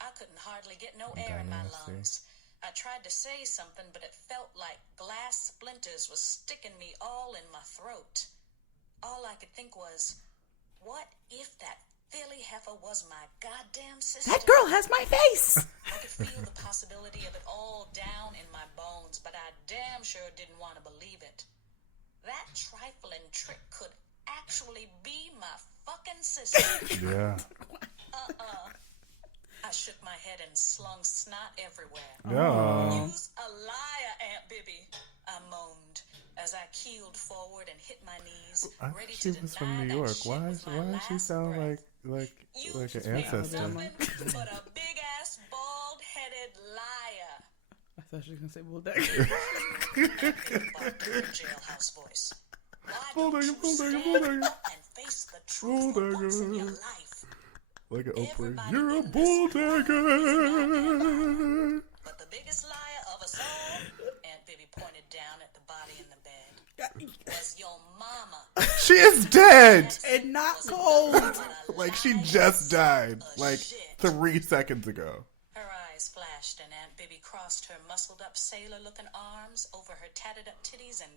I couldn't hardly get no air in my Dynasty. lungs. I tried to say something, but it felt like glass splinters was sticking me all in my throat. All I could think was, what if that Philly heifer was my goddamn sister? That girl has my face. I could feel the possibility of it all down in my bones, but I damn sure didn't want to believe it. That trifling trick could actually be my fucking sister. Yeah. I shook my head and slung snot everywhere. No. You's a liar, Aunt Bibi, I moaned as I keeled forward and hit my knees, I ready thought she to was deny from New that York. shit Why with my does she last sound breath. like You an ain't ancestor? nothing but a big ass bald-headed liar. I thought she was going to say bull dagger. Barked in her jailhouse voice. Why Bull don't dagger, you bull dagger, stand bull dagger. up and face the truth for once in your life? Like an Oprah. Everybody You're a in bull this world is not their dagger. But the biggest liar of us all, Aunt Bibi pointed down at the body in the bed, was your mama. She is dead. And not cold. Like she just died. Like 3 seconds ago. Her eyes flashed and Aunt Bibi crossed her muscled-up sailor-looking arms over her tatted-up titties and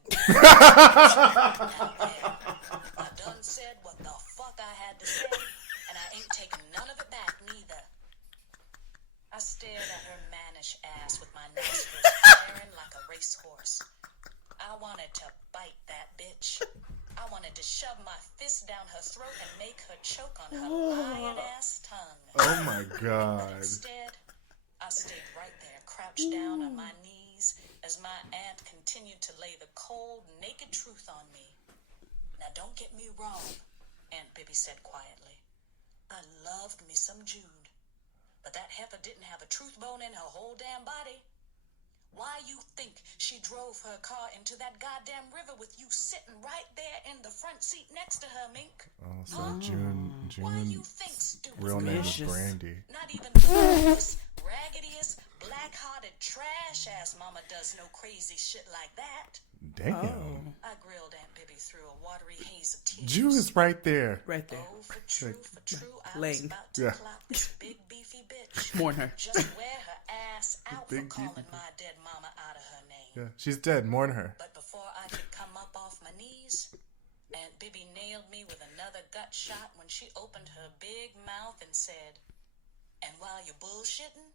I done said what the fuck I had to say, and I ain't taking none of it back neither. I stared at her mannish ass with my nostrils flaring like a racehorse. I wanted to bite that bitch. I wanted to shove my fist down her throat and make her choke on her lion-ass tongue. Oh my god. Instead, I stayed right there, crouched down on my knees as my aunt continued to lay the cold, naked truth on me. Now, don't get me wrong, Aunt Bibi said quietly. I loved me some Jude, but that heifer didn't have a truth bone in her whole damn body. Why you think she drove her car into that goddamn river with you sitting right there in the front seat next to her, Mink? Oh, so June, Why you think stupid? real name is Vicious. Brandy. Not even the biggest, raggediest, black-hearted trash-ass mama does no crazy shit like that. Damn. I grilled Aunt Bibi through a watery haze of tears. June is right there. Right there. Oh, for true, I was Laying. about to Yeah. clock this big beefy bitch. Mourn her. Just wear her ass out for Big calling beefy my dead mama out of her name. Yeah, she's dead. Mourn her. But before I could come up off my knees, Aunt Bibi nailed me with another gut shot when she opened her big mouth and said, and while you're bullshitting,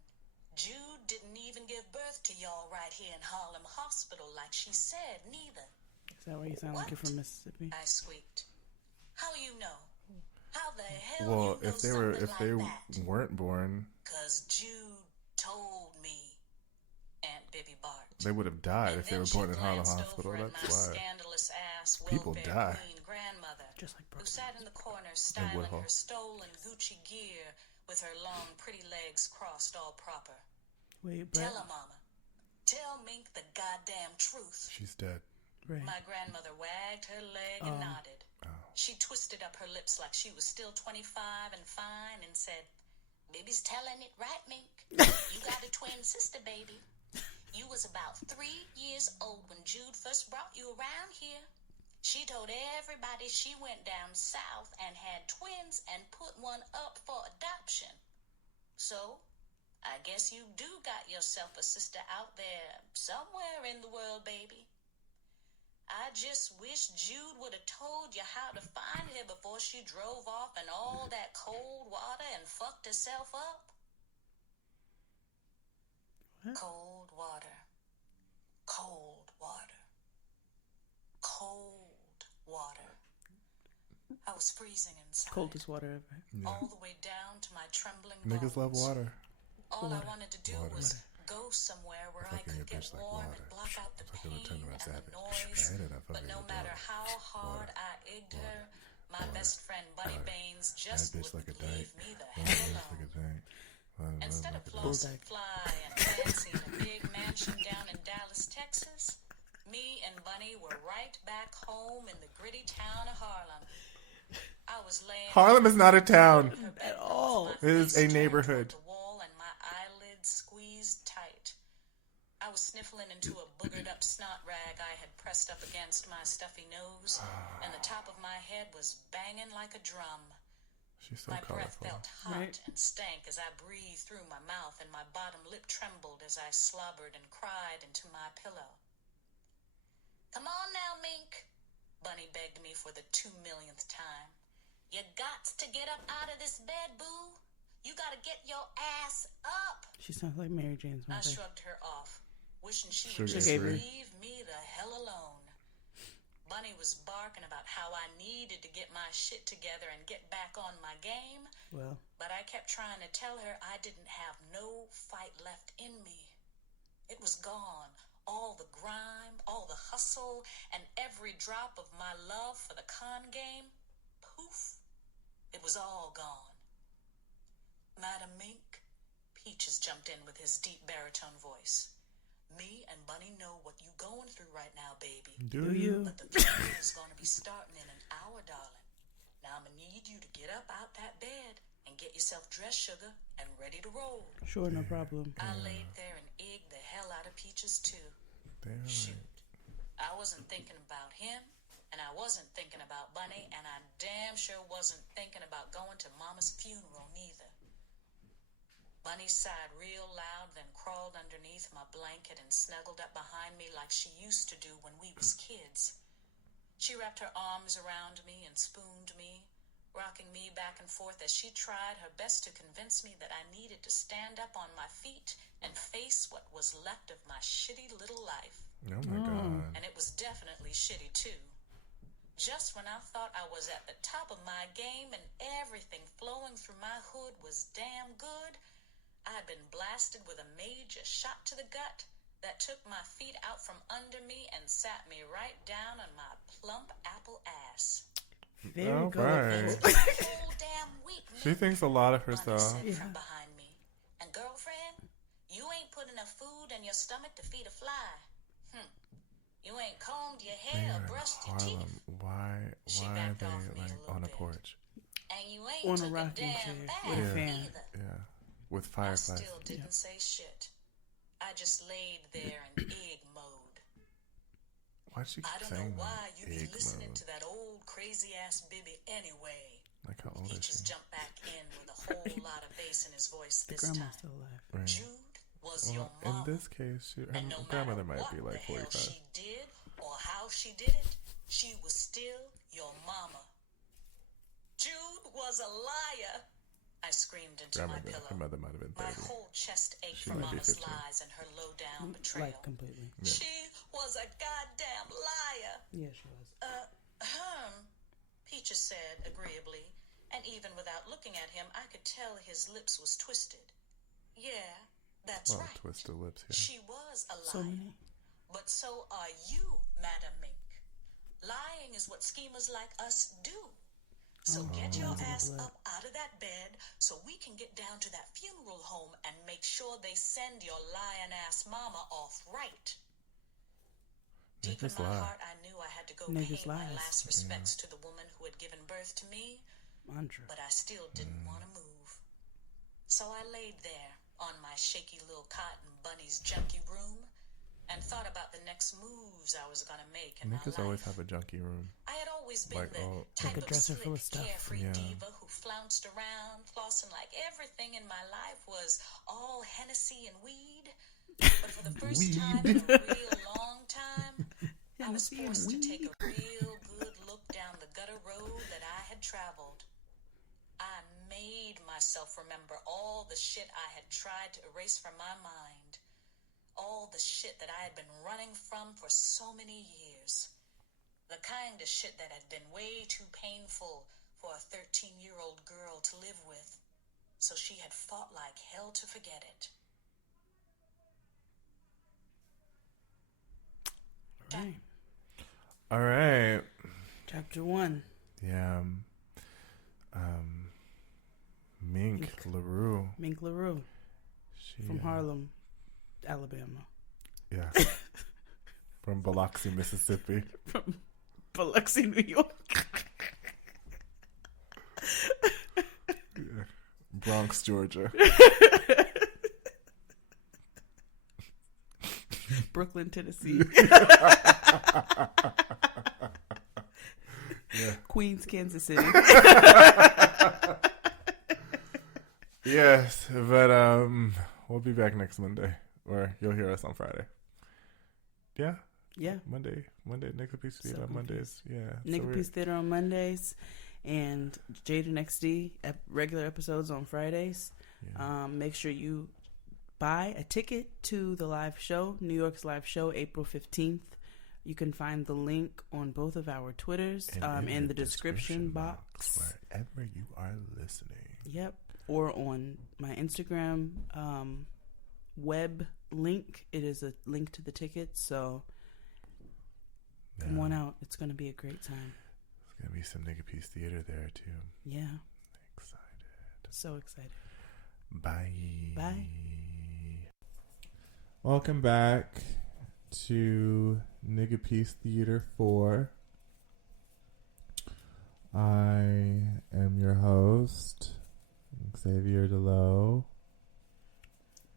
Jude didn't even give birth to y'all right here in Harlem Hospital like she said, neither. Is that why you sound like you're from Mississippi? I squeaked. How you know? How the hell Well, you know if they were, something if they like that? weren't born, 'Cause Jude told me, Aunt Bibi barked. they would have died And if they then were she born in Harlem glanced Hospital. over at That's my why. scandalous ass People welfare die. queen grandmother, Just like who Brooklyn. sat in the corner styling Woodhull. her stolen Gucci gear with her long, pretty legs crossed all proper. Wait, but Tell her, Mama. Tell Mink the goddamn truth. She's dead. right. My grandmother wagged her leg and nodded. She twisted up her lips like she was still 25 and fine and said, Baby's telling it right, Mink. You got a twin sister, baby. You was about 3 years old when Jude first brought you around here. She told everybody she went down south and had twins and put one up for adoption. So, I guess you do got yourself a sister out there somewhere in the world, baby. I just wish Jude would have told you how to find her before she drove off in all that cold water and fucked herself up. What? Cold water. Cold water. Cold water. I was freezing inside. Coldest water ever. Yeah. All the way down to my trembling Niggas love bones. water. All I wanted to do Water. was go somewhere where I Fucking could your get bitch like warm water. and block out the Fucking pain turn around and savage. the noise. Shit, I But fucking no your matter daughter. how hard I egged her, my best friend Bunny Baines just That bitch like wouldn't a leave dyke. me the That hell bitch alone. like a dyke. Instead of Like a Floss dyke. and Fly and Fancy in a big mansion down in Dallas, Texas, me and Bunny were right back home in the gritty town of Harlem. I was laying Harlem is not a town. in her At bedroom all. with my It is face a turned neighborhood. toward the wall and my eyelids squeezed tight. I was sniffling into a boogered up snot rag I had pressed up against my stuffy nose, and the top of my head was banging like a drum. She's so My breath colorful. felt hot Right. and stank as I breathed through my mouth, and my bottom lip trembled as I slobbered and cried into my pillow. Come on now, Mink, Bunny begged me for the 2 millionth time. You gots to get up out of this bed, boo. You gotta get your ass up. She sounds like Mary Jane's I mother. shrugged her off, wishing she Sugar would just free. leave me the hell alone. Bunny was barking about how I needed to get my shit together and get back on my game, Well, but I kept trying to tell her I didn't have no fight left in me. It was gone. All the grime, all the hustle, and every drop of my love for the con game, poof, it was all gone. Madam Mink, Peaches jumped in with his deep baritone voice. Me and Bunny know what you going through right now, baby. Do do you? But the game is going to be starting in an hour, darling. Now I'm going to need you to get up out that bed and get yourself dressed, sugar, and ready to roll. Sure, no problem. I laid there and egged the hell out of Peaches, too. Damn. Shoot. I wasn't thinking about him, and I wasn't thinking about Bunny, and I damn sure wasn't thinking about going to Mama's funeral, neither. Bunny sighed real loud, then crawled underneath my blanket and snuggled up behind me like she used to do when we was kids. She wrapped her arms around me and spooned me, rocking me back and forth as she tried her best to convince me that I needed to stand up on my feet and face what was left of my shitty little life. Oh my god. And it was definitely shitty, too. Just when I thought I was at the top of my game and everything flowing through my hood was damn good, I'd been blasted with a major shot to the gut that took my feet out from under me and sat me right down on my plump apple ass. Very All good. right. The whole damn week, She Nick, thinks a lot of Bunny herself. said Yeah. from behind me. And girlfriend, you ain't put enough food in your stomach to feed a fly. You ain't combed your They hair are or in brushed your teeth. Harlem. Why She are backed they off me a like little on a bit. porch? And you ain't On a took a rocking damn chair bath with a Yeah. fan. either. Yeah. With I fireflies. still didn't say shit. I just laid there in egg mode. Why'd she I keep don't know saying why that? you be Egg listening mode. to that old crazy ass Bibby anyway. Like how old is Peaches she? jumped back in with a whole lot of bass in his voice The this grandma's time. still alive. Right. Jude was Well, your in mama. this case, her And no grandmother matter might what be like the hell 45. she did or how she did it, she was still your mama. Jude was a liar. I screamed into my Her pillow. mother might have been My 30. whole chest ached She for might be Mama's 15. lies and her low-down betrayal. Like, completely. She was a goddamn liar. Yeah, she was. Peaches said agreeably, and even without looking at him, I could tell his lips was twisted. Yeah, that's Well, right. twist the lips here. She was a liar. So many. But so are you, Madam Mink. Lying is what schemers like us do. So get your into the ass blood. up out of that bed so we can get down to that funeral home and make sure they send your lion ass mama off right. Deep in Niggas my lie. heart, I knew I had to go Niggas pay my lies. last respects to the woman who had given birth to me, Mantra. but I still didn't want to move. So I laid there on my shaky little cot in Bunny's junky room and thought about the next moves I was gonna make in my Niggas life. always have a junkie room. I had always been Like, the oh, type like a of dresser slick, full of stuff. carefree Yeah. diva who flounced around, flossing like everything in my life was all Hennessy and weed. But for the first time in a real long time, I was Hennessy and forced to weed. take a real good look down the gutter road that I had traveled. I made myself remember all the shit I had tried to erase from my mind. All the shit that I had been running from for so many years. The kind of shit that had been way too painful for a 13-year-old girl to live with. So she had fought like hell to forget it. Right. All right. Chapter 1. Yeah. Mink LaRue. Mink LaRue She, from Harlem, Alabama. Yeah. From Biloxi, Mississippi. From Biloxi, New York. Yeah. Bronx, Georgia. Brooklyn, Tennessee. Yeah. Queens, Kansas City. Yes, but we'll be back next Monday, or you'll hear us on Friday. Yeah, Yeah. Monday, Nigga Peace Theater So on Mondays. Yeah, Nigga Peace Theater on Mondays, and Jaden XD regular episodes on Fridays. Yeah. Make sure you buy a ticket to the live show, New York's live show, April 15th. You can find the link on both of our Twitters in the description box. Wherever you are listening. Yep. Or on my Instagram web link. It is a link to the tickets. So come on out. It's going to be a great time. There's going to be some Nigga Peace Theater there, too. Yeah. Excited. So excited. Bye. Bye. Welcome back to Nigga Peace Theater 4. I am your host, Xavier Delow.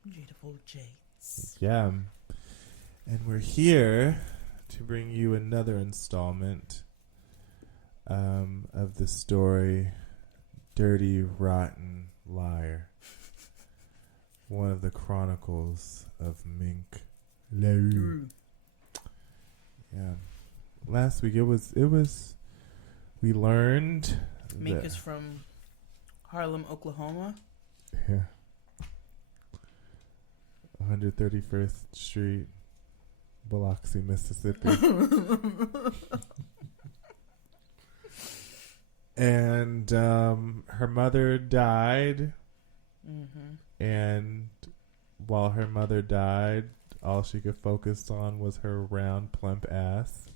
Beautiful Jates. Yeah. And we're here to bring you another installment of the story Dirty Rotten Liar. One of the chronicles of Mink LaRue. Yeah. Last week it was we learned Mink that, is from Harlem, Oklahoma. yeah, 131st Street, Biloxi, Mississippi. And her mother died. Mm-hmm. And while her mother died, all she could focus on was her round, plump ass.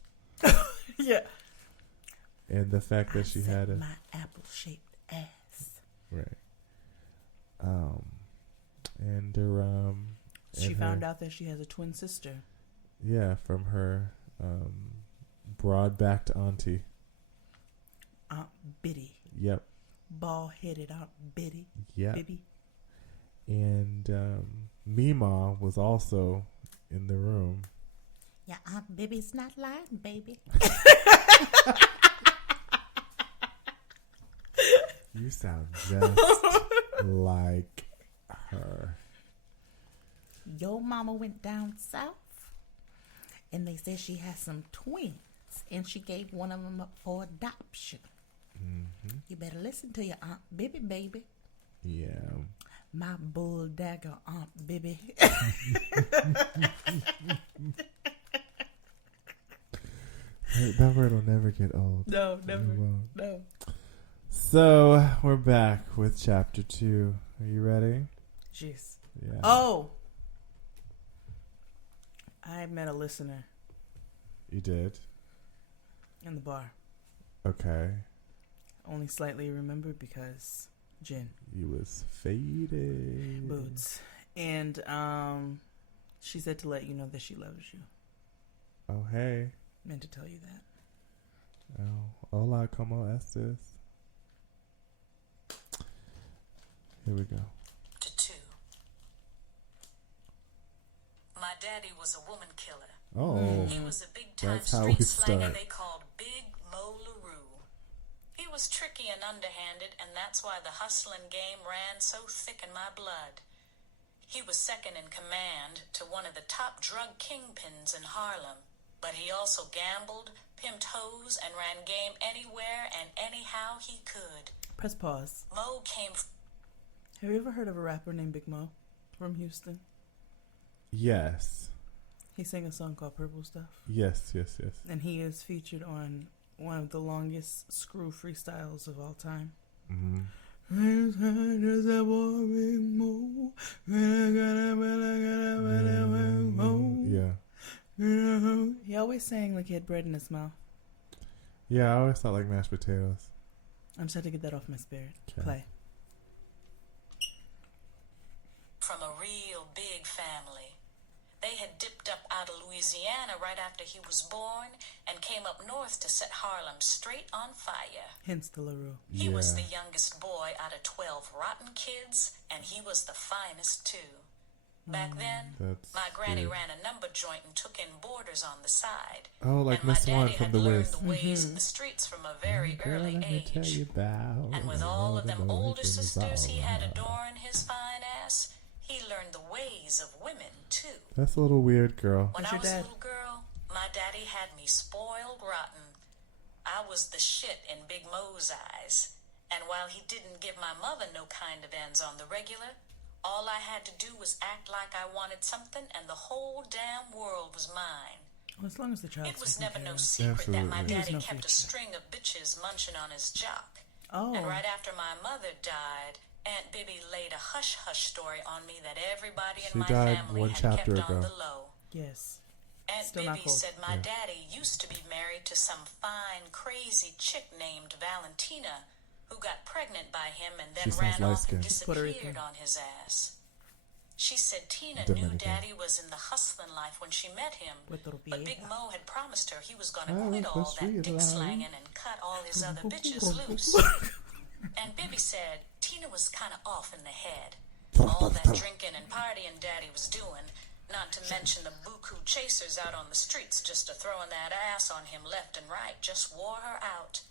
Yeah. And the fact that she had my apple-shaped ass. right. And her She found out that she has a twin sister. Yeah, from her broad-backed auntie. Aunt Biddy. Yep. Bald-headed Aunt Biddy. Yep. Bibby. And Meemaw was also in the room. Yeah, Aunt Bibby's not lying, baby. You sound just like her. Your mama went down south, and they said she has some twins, and she gave one of them up for adoption. Mm-hmm. You better listen to your Aunt Bibby, baby. Yeah. My bull dagger Aunt Bibby. That word will never get old. No, never. It won't. No. So, we're back with chapter 2. Are you ready? Jeez. Yeah. Oh. I met a listener You did? in the bar. Okay. only slightly remembered because Jen. You was faded. Boots. And she said to let you know that she loves you. Oh, hey. Meant to tell you that. Oh, hola, como estes? Here we go. To 2. My daddy was a woman killer. Oh, He was a big-time that's how street we slanger start. they called Big Mo LaRue. He was tricky and underhanded, and that's why the hustling game ran so thick in my blood. He was second in command to one of the top drug kingpins in Harlem, but he also gambled, pimped hoes, and ran game anywhere and anyhow he could. Press pause. Mo came... Have you ever heard of a rapper named Big Mo from Houston? Yes. He sang a song called Purple Stuff. Yes, yes, yes. And he is featured on one of the longest screw freestyles of all time. Mm-hmm. Yeah. He always sang like he had bread in his mouth. Yeah, I always thought like mashed potatoes. I'm just had to get that off my spirit. Okay. Play. from a real big family. They had dipped up out of Louisiana right after he was born and came up north to set Harlem straight on fire. Hence the LaRue. He was the youngest boy out of 12 rotten kids, and he was the finest too. Back then, my granny ran a number joint and took in boarders on the side. Oh, like and my Miss One daddy from had the learned Wiz. the ways of the streets from a very early age. And with all of them older sisters he had adoring his fine ass, he learned the ways of women too. That's a little weird, girl. When That's I your was a dad. little girl, my daddy had me spoiled rotten. I was the shit in Big Mo's eyes. And while he didn't give my mother no kind of ends on the regular, all I had to do was act like I wanted something and the whole damn world was mine. Well, as long as the child. It was never no secret that my Absolutely. daddy no kept a future. string of bitches munching on his jock. Oh. And right after my mother died, Aunt Bibby laid a hush-hush story on me that everybody in She my died family one had chapter kept on ago. the low. Yes. Aunt Still not Bibby cool. said my daddy used to be married to some fine, crazy chick named Valentina who got pregnant by him and then She ran sounds off and light-skinned. Puerto disappeared Rican. on his ass. She said Tina Dominican. knew Daddy was in the hustling life when she met him, Puerto but Big Rican. Mo had promised her he was going to I quit was all the that street dick life. slanging and cut all his other bitches loose. And Bibby said Tina was kind of off in the head. All that drinking and partying Daddy was doing, not to mention the buku chasers out on the streets just a throwing that ass on him left and right, just wore her out.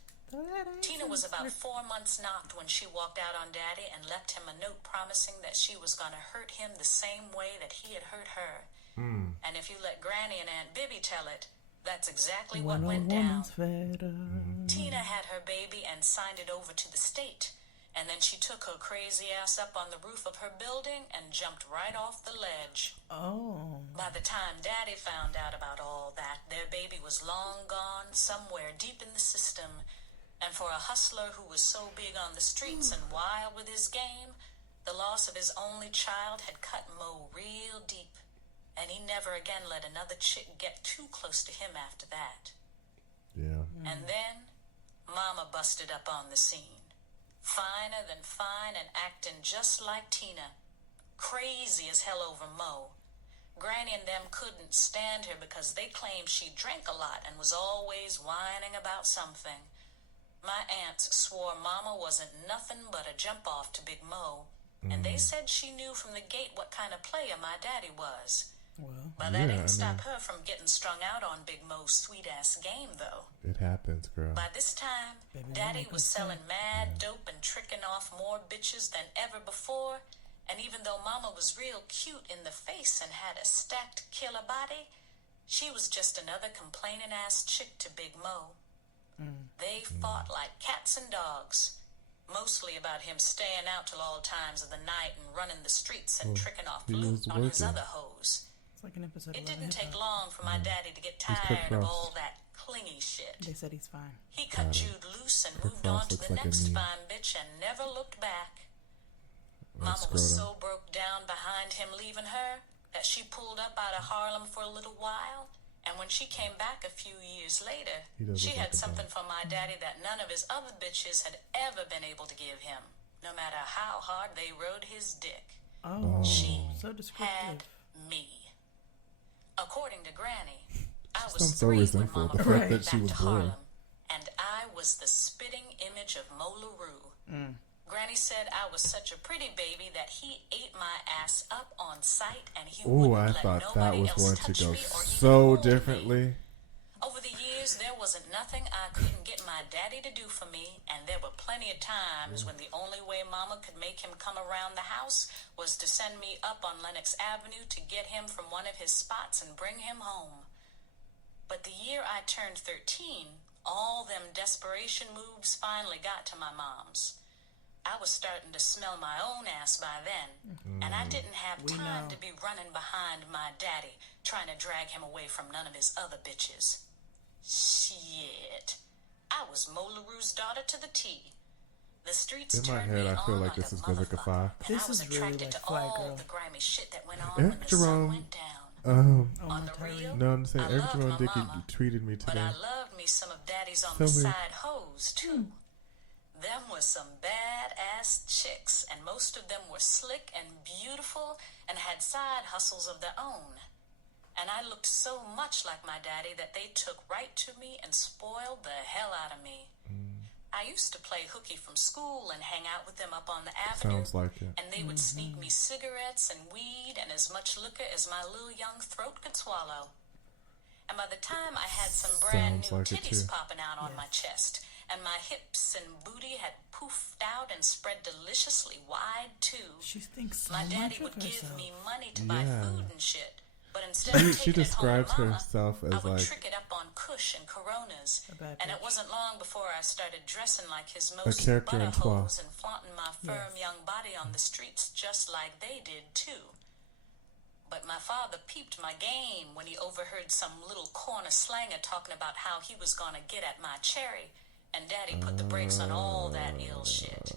Tina was about 4 months knocked when she walked out on Daddy and left him a note promising that she was going to hurt him the same way that he had hurt her. And if you let Granny and Aunt Bibby tell it, that's exactly what When a went down. woman's fed up. Tina had her baby and signed it over to the state. And then she took her crazy ass up on the roof of her building and jumped right off the ledge. Oh. By the time Daddy found out about all that, their baby was long gone somewhere deep in the system. And for a hustler who was so big on the streets and wild with his game, the loss of his only child had cut Mo real deep. And he never again let another chick get too close to him after that. Yeah. And then, Mama busted up on the scene. Finer than fine and acting just like Tina. Crazy as hell over Mo. Granny and them couldn't stand her because they claimed she drank a lot and was always whining about something. My aunts swore Mama wasn't nothing but a jump-off to Big Mo, and they said she knew from the gate what kind of player my daddy was. Well. But that Yeah, didn't I stop her from getting strung out on Big Mo's sweet-ass game, though. It happens, girl. By this time, Baby, Daddy make was us selling mad dope and tricking off more bitches than ever before, and even though Mama was real cute in the face and had a stacked killer body, she was just another complaining-ass chick to Big Mo. They fought like cats and dogs, mostly about him staying out till all times of the night and running the streets and tricking off he loot was on his working. other hoes. It's like an episode It of Love didn't and take Hip-Hop. long for my daddy to get He's Kurt tired of Frost. all that clingy shit. They said he's fine. He cut Jude loose and Kurt moved on Frost to looks the like a next knee. fine bitch and never looked back. Or Mama was scrotum. so broke down behind him leaving her that she pulled up out of Harlem for a little while And when she came back a few years later, He does she look had like a something dog. from my daddy that none of his other bitches had ever been able to give him, no matter how hard they rode his dick. Oh, She so had descriptive. me. According to Granny, I She was sounds so 3 when resentful. Mama The brought fact me that she back was to born. Harlem, and I was the spitting image of Mo LaRue. Granny said I was such a pretty baby that he ate my ass up on sight, and he Oh, wouldn't I let thought that nobody was else going to touch go me or even so hold me. differently. Over the years, there wasn't nothing I couldn't get my daddy to do for me, and there were plenty of times when the only way Mama could make him come around the house was to send me up on Lenox Avenue to get him from one of his spots and bring him home. But the year I turned 13, all them desperation moves finally got to my mom's. I was starting to smell my own ass by then, and I didn't have We time know. to be running behind my daddy, trying to drag him away from none of his other bitches. Shit. I was Mo LaRue's daughter to the T. The streets In my turned head, me I feel on like this a is Vivica motherfucker, Five. and This I was is really attracted like to Fly all Girl. the grimy shit that went on Eric when the sun Jerome, went down. Oh, On my the Tyree. real, No, I'm saying I Eric loved Jerome my Dickey mama, tweeted me but today. I loved me some of daddy's on So the weird. side hoes, too. Them was some badass chicks, and most of them were slick and beautiful and had side hustles of their own. And I looked so much like my daddy that they took right to me and spoiled the hell out of me. I used to play hooky from school and hang out with them up on the avenue. Sounds like it. And they would sneak me cigarettes and weed and as much liquor as my little young throat could swallow. And by the time I had some brand Sounds new like it titties too. popping out on my chest, and my hips and booty had poofed out and spread deliciously wide too, She thinks so my daddy much would of give herself. me money to buy Yeah. food and shit. But instead of She taking it home describes to Mama, herself I as would like trick it up on Kush and Coronas. A bad And it bitch. wasn't long before I started dressing like his most character in butter 12. hoes and flaunting my firm young body on the streets just like they did too. But my father peeped my game when he overheard some little corner slanger talking about how he was gonna get at my cherry, and Daddy put the brakes on all that ill shit.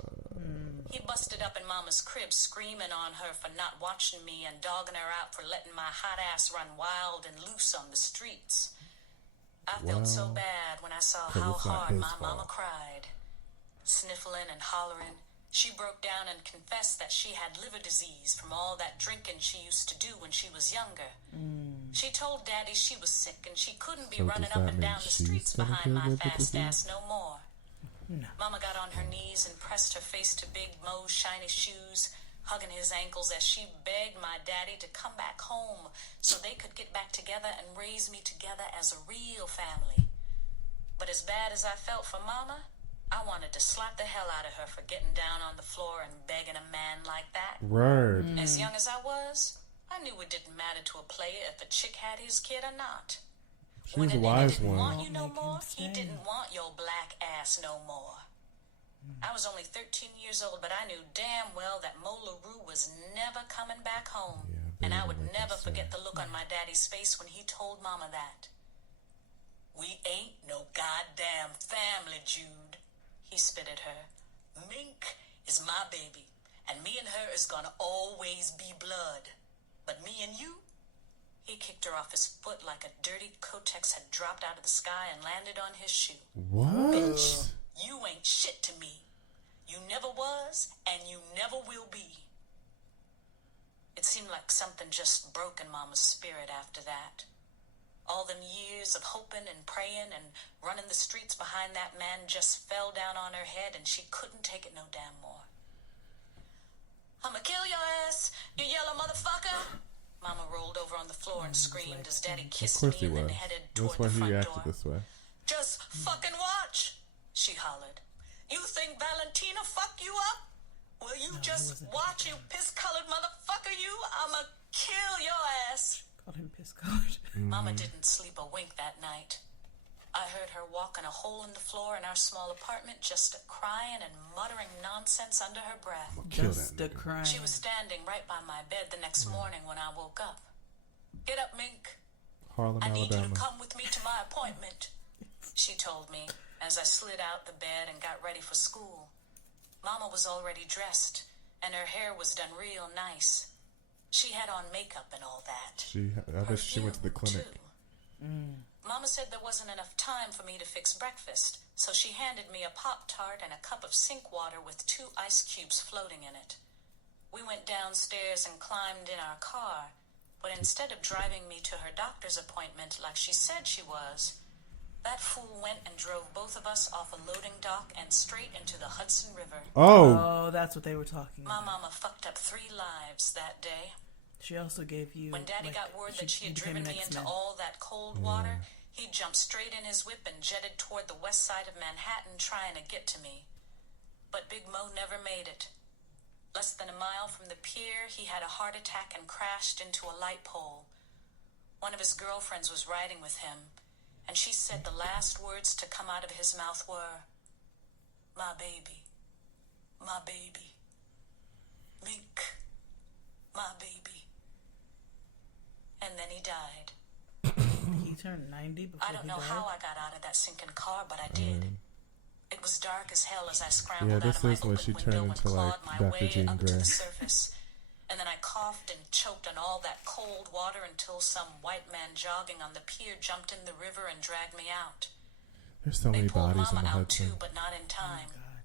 He busted up in Mama's crib screaming on her for not watching me and dogging her out for letting my hot ass run wild and loose on the streets. I felt so Well, bad when I saw 'cause how it's not hard his my mama fault. cried. Sniffling and hollering, she broke down and confessed that she had liver disease from all that drinking she used to do when she was younger. She told Daddy she was sick and she couldn't be So running does up that and mean down the she's streets gonna behind get my liver fast disease? ass no more. Mama got on her knees and pressed her face to Big Mo's shiny shoes, hugging his ankles as she begged my daddy to come back home so they could get back together and raise me together as a real family. But as bad as I felt for Mama, I wanted to slap the hell out of her for getting down on the floor and begging a man like that. Word. As young as I was, I knew it didn't matter to a player if a chick had his kid or not. She When was a a nigga wise didn't one. want you no Don't make him more, he stay. didn't want your black ass no more. I was only 13 years old, but I knew damn well that Mo LaRue was never coming back home. Yeah, And I baby, would make him never stay. forget the look on my daddy's face when he told Mama that. "We ain't no goddamn family, Jude," he spit at her. "Mink is my baby, and me and her is gonna always be blood. But me and you?" He kicked her off his foot like a dirty Kotex had dropped out of the sky and landed on his shoe. What? "Bitch, you ain't shit to me. You never was, and you never will be." It seemed like something just broke in Mama's spirit after that. All them years of hoping and praying and running the streets behind that man just fell down on her head, and she couldn't take it no damn more. "I'ma kill your ass, you yellow motherfucker!" Mama rolled over on the floor and screamed as Daddy Of kissed course me he and then was. headed That's toward why the he front acted door. this way. "Just fucking watch," she hollered. "You think Valentina fucked you up? Well, you just watch, you piss-colored motherfucker, you. I'ma kill your ass." Called him piss colored. Mama didn't sleep a wink that night. I heard her walking a hole in the floor in our small apartment, just crying and muttering nonsense under her breath. Kill Just that the nigga. crime. She was standing right by my bed the next morning when I woke up. "Get up, Mink. Harlem, I need you Alabama. to come with me to my appointment," she told me as I slid out the bed and got ready for school. Mama was already dressed, and her hair was done real nice. She had on makeup and all that. I bet she went to the Perfume, clinic. too. Mama said there wasn't enough time for me to fix breakfast, so she handed me a Pop-Tart and a cup of sink water with 2 ice cubes floating in it. We went downstairs and climbed in our car, but instead of driving me to her doctor's appointment like she said she was, that fool went and drove both of us off a loading dock and straight into the Hudson River. Oh. Oh, that's what they were talking My about. mama fucked up 3 lives that day. She also gave you... When Daddy got word that she had became driven an me into X-Men. all that cold water, he jumped straight in his whip and jetted toward the west side of Manhattan trying to get to me. But Big Mo never made it. Less than a mile from the pier, he had a heart attack and crashed into a light pole. One of his girlfriends was riding with him, and she said the last words to come out of his mouth were, "My baby, my baby, Mink, my baby." And then he died. He turned 90 before I don't he know died. how I got out of that sinking car, but I did. It was dark as hell as I scrambled Yeah, out this of my is when open she window turned and into, like, clawed my Dr. way Jean up to Grey. the surface. And then I coughed and choked on all that cold water until some white man jogging on the pier jumped in the river and dragged me out. There's so They many pulled bodies in Mama the out Hudson. too, but not in time. God.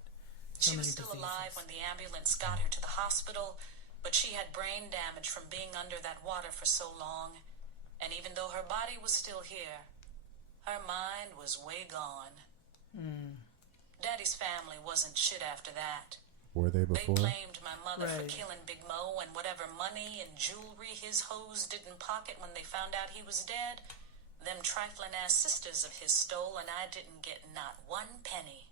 She So was many still diseases. alive when the ambulance got her to the hospital, but she had brain damage from being under that water for so long. And even though her body was still here, her mind was way gone. Daddy's family wasn't shit after that. Were they They before? blamed my mother for Right. killing Big Mo, and whatever money and jewelry his hoes didn't pocket when they found out he was dead, them trifling ass sisters of his stole, and I didn't get not 1 penny.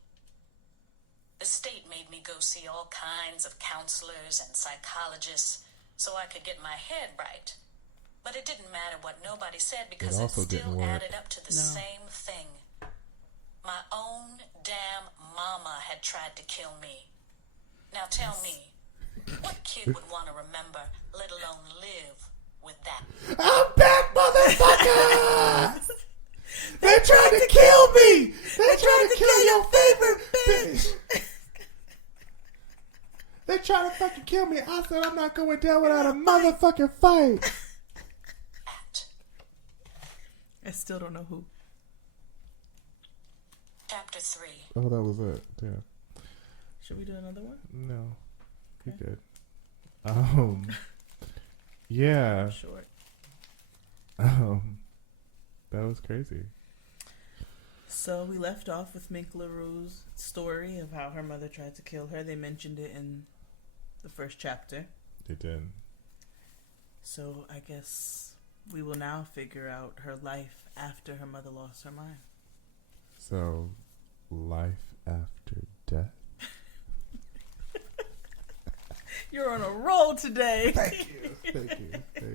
The state made me go see all kinds of counselors and psychologists so I could get my head right. But it didn't matter what nobody said because it also still didn't work. added up to the No. same thing. My own damn mama had tried to kill me. Now tell me, what kid would want to remember, let alone live, with that? I'm back, motherfucker! They tried to kill me! They tried to kill your favorite bitch! They tried to fucking kill me. I said I'm not going down without a motherfucking fight. I still don't know who. Chapter 3. Oh, that was it. Yeah. Should we do another one? No. You're Okay. good. Yeah. Short. That was crazy. So we left off with Mink LaRue's story of how her mother tried to kill her. They mentioned it in the first chapter. They did. So I guess we will now figure out her life after her mother lost her mind. So, life after death. You're on a roll today. Thank you. Thank you. Thank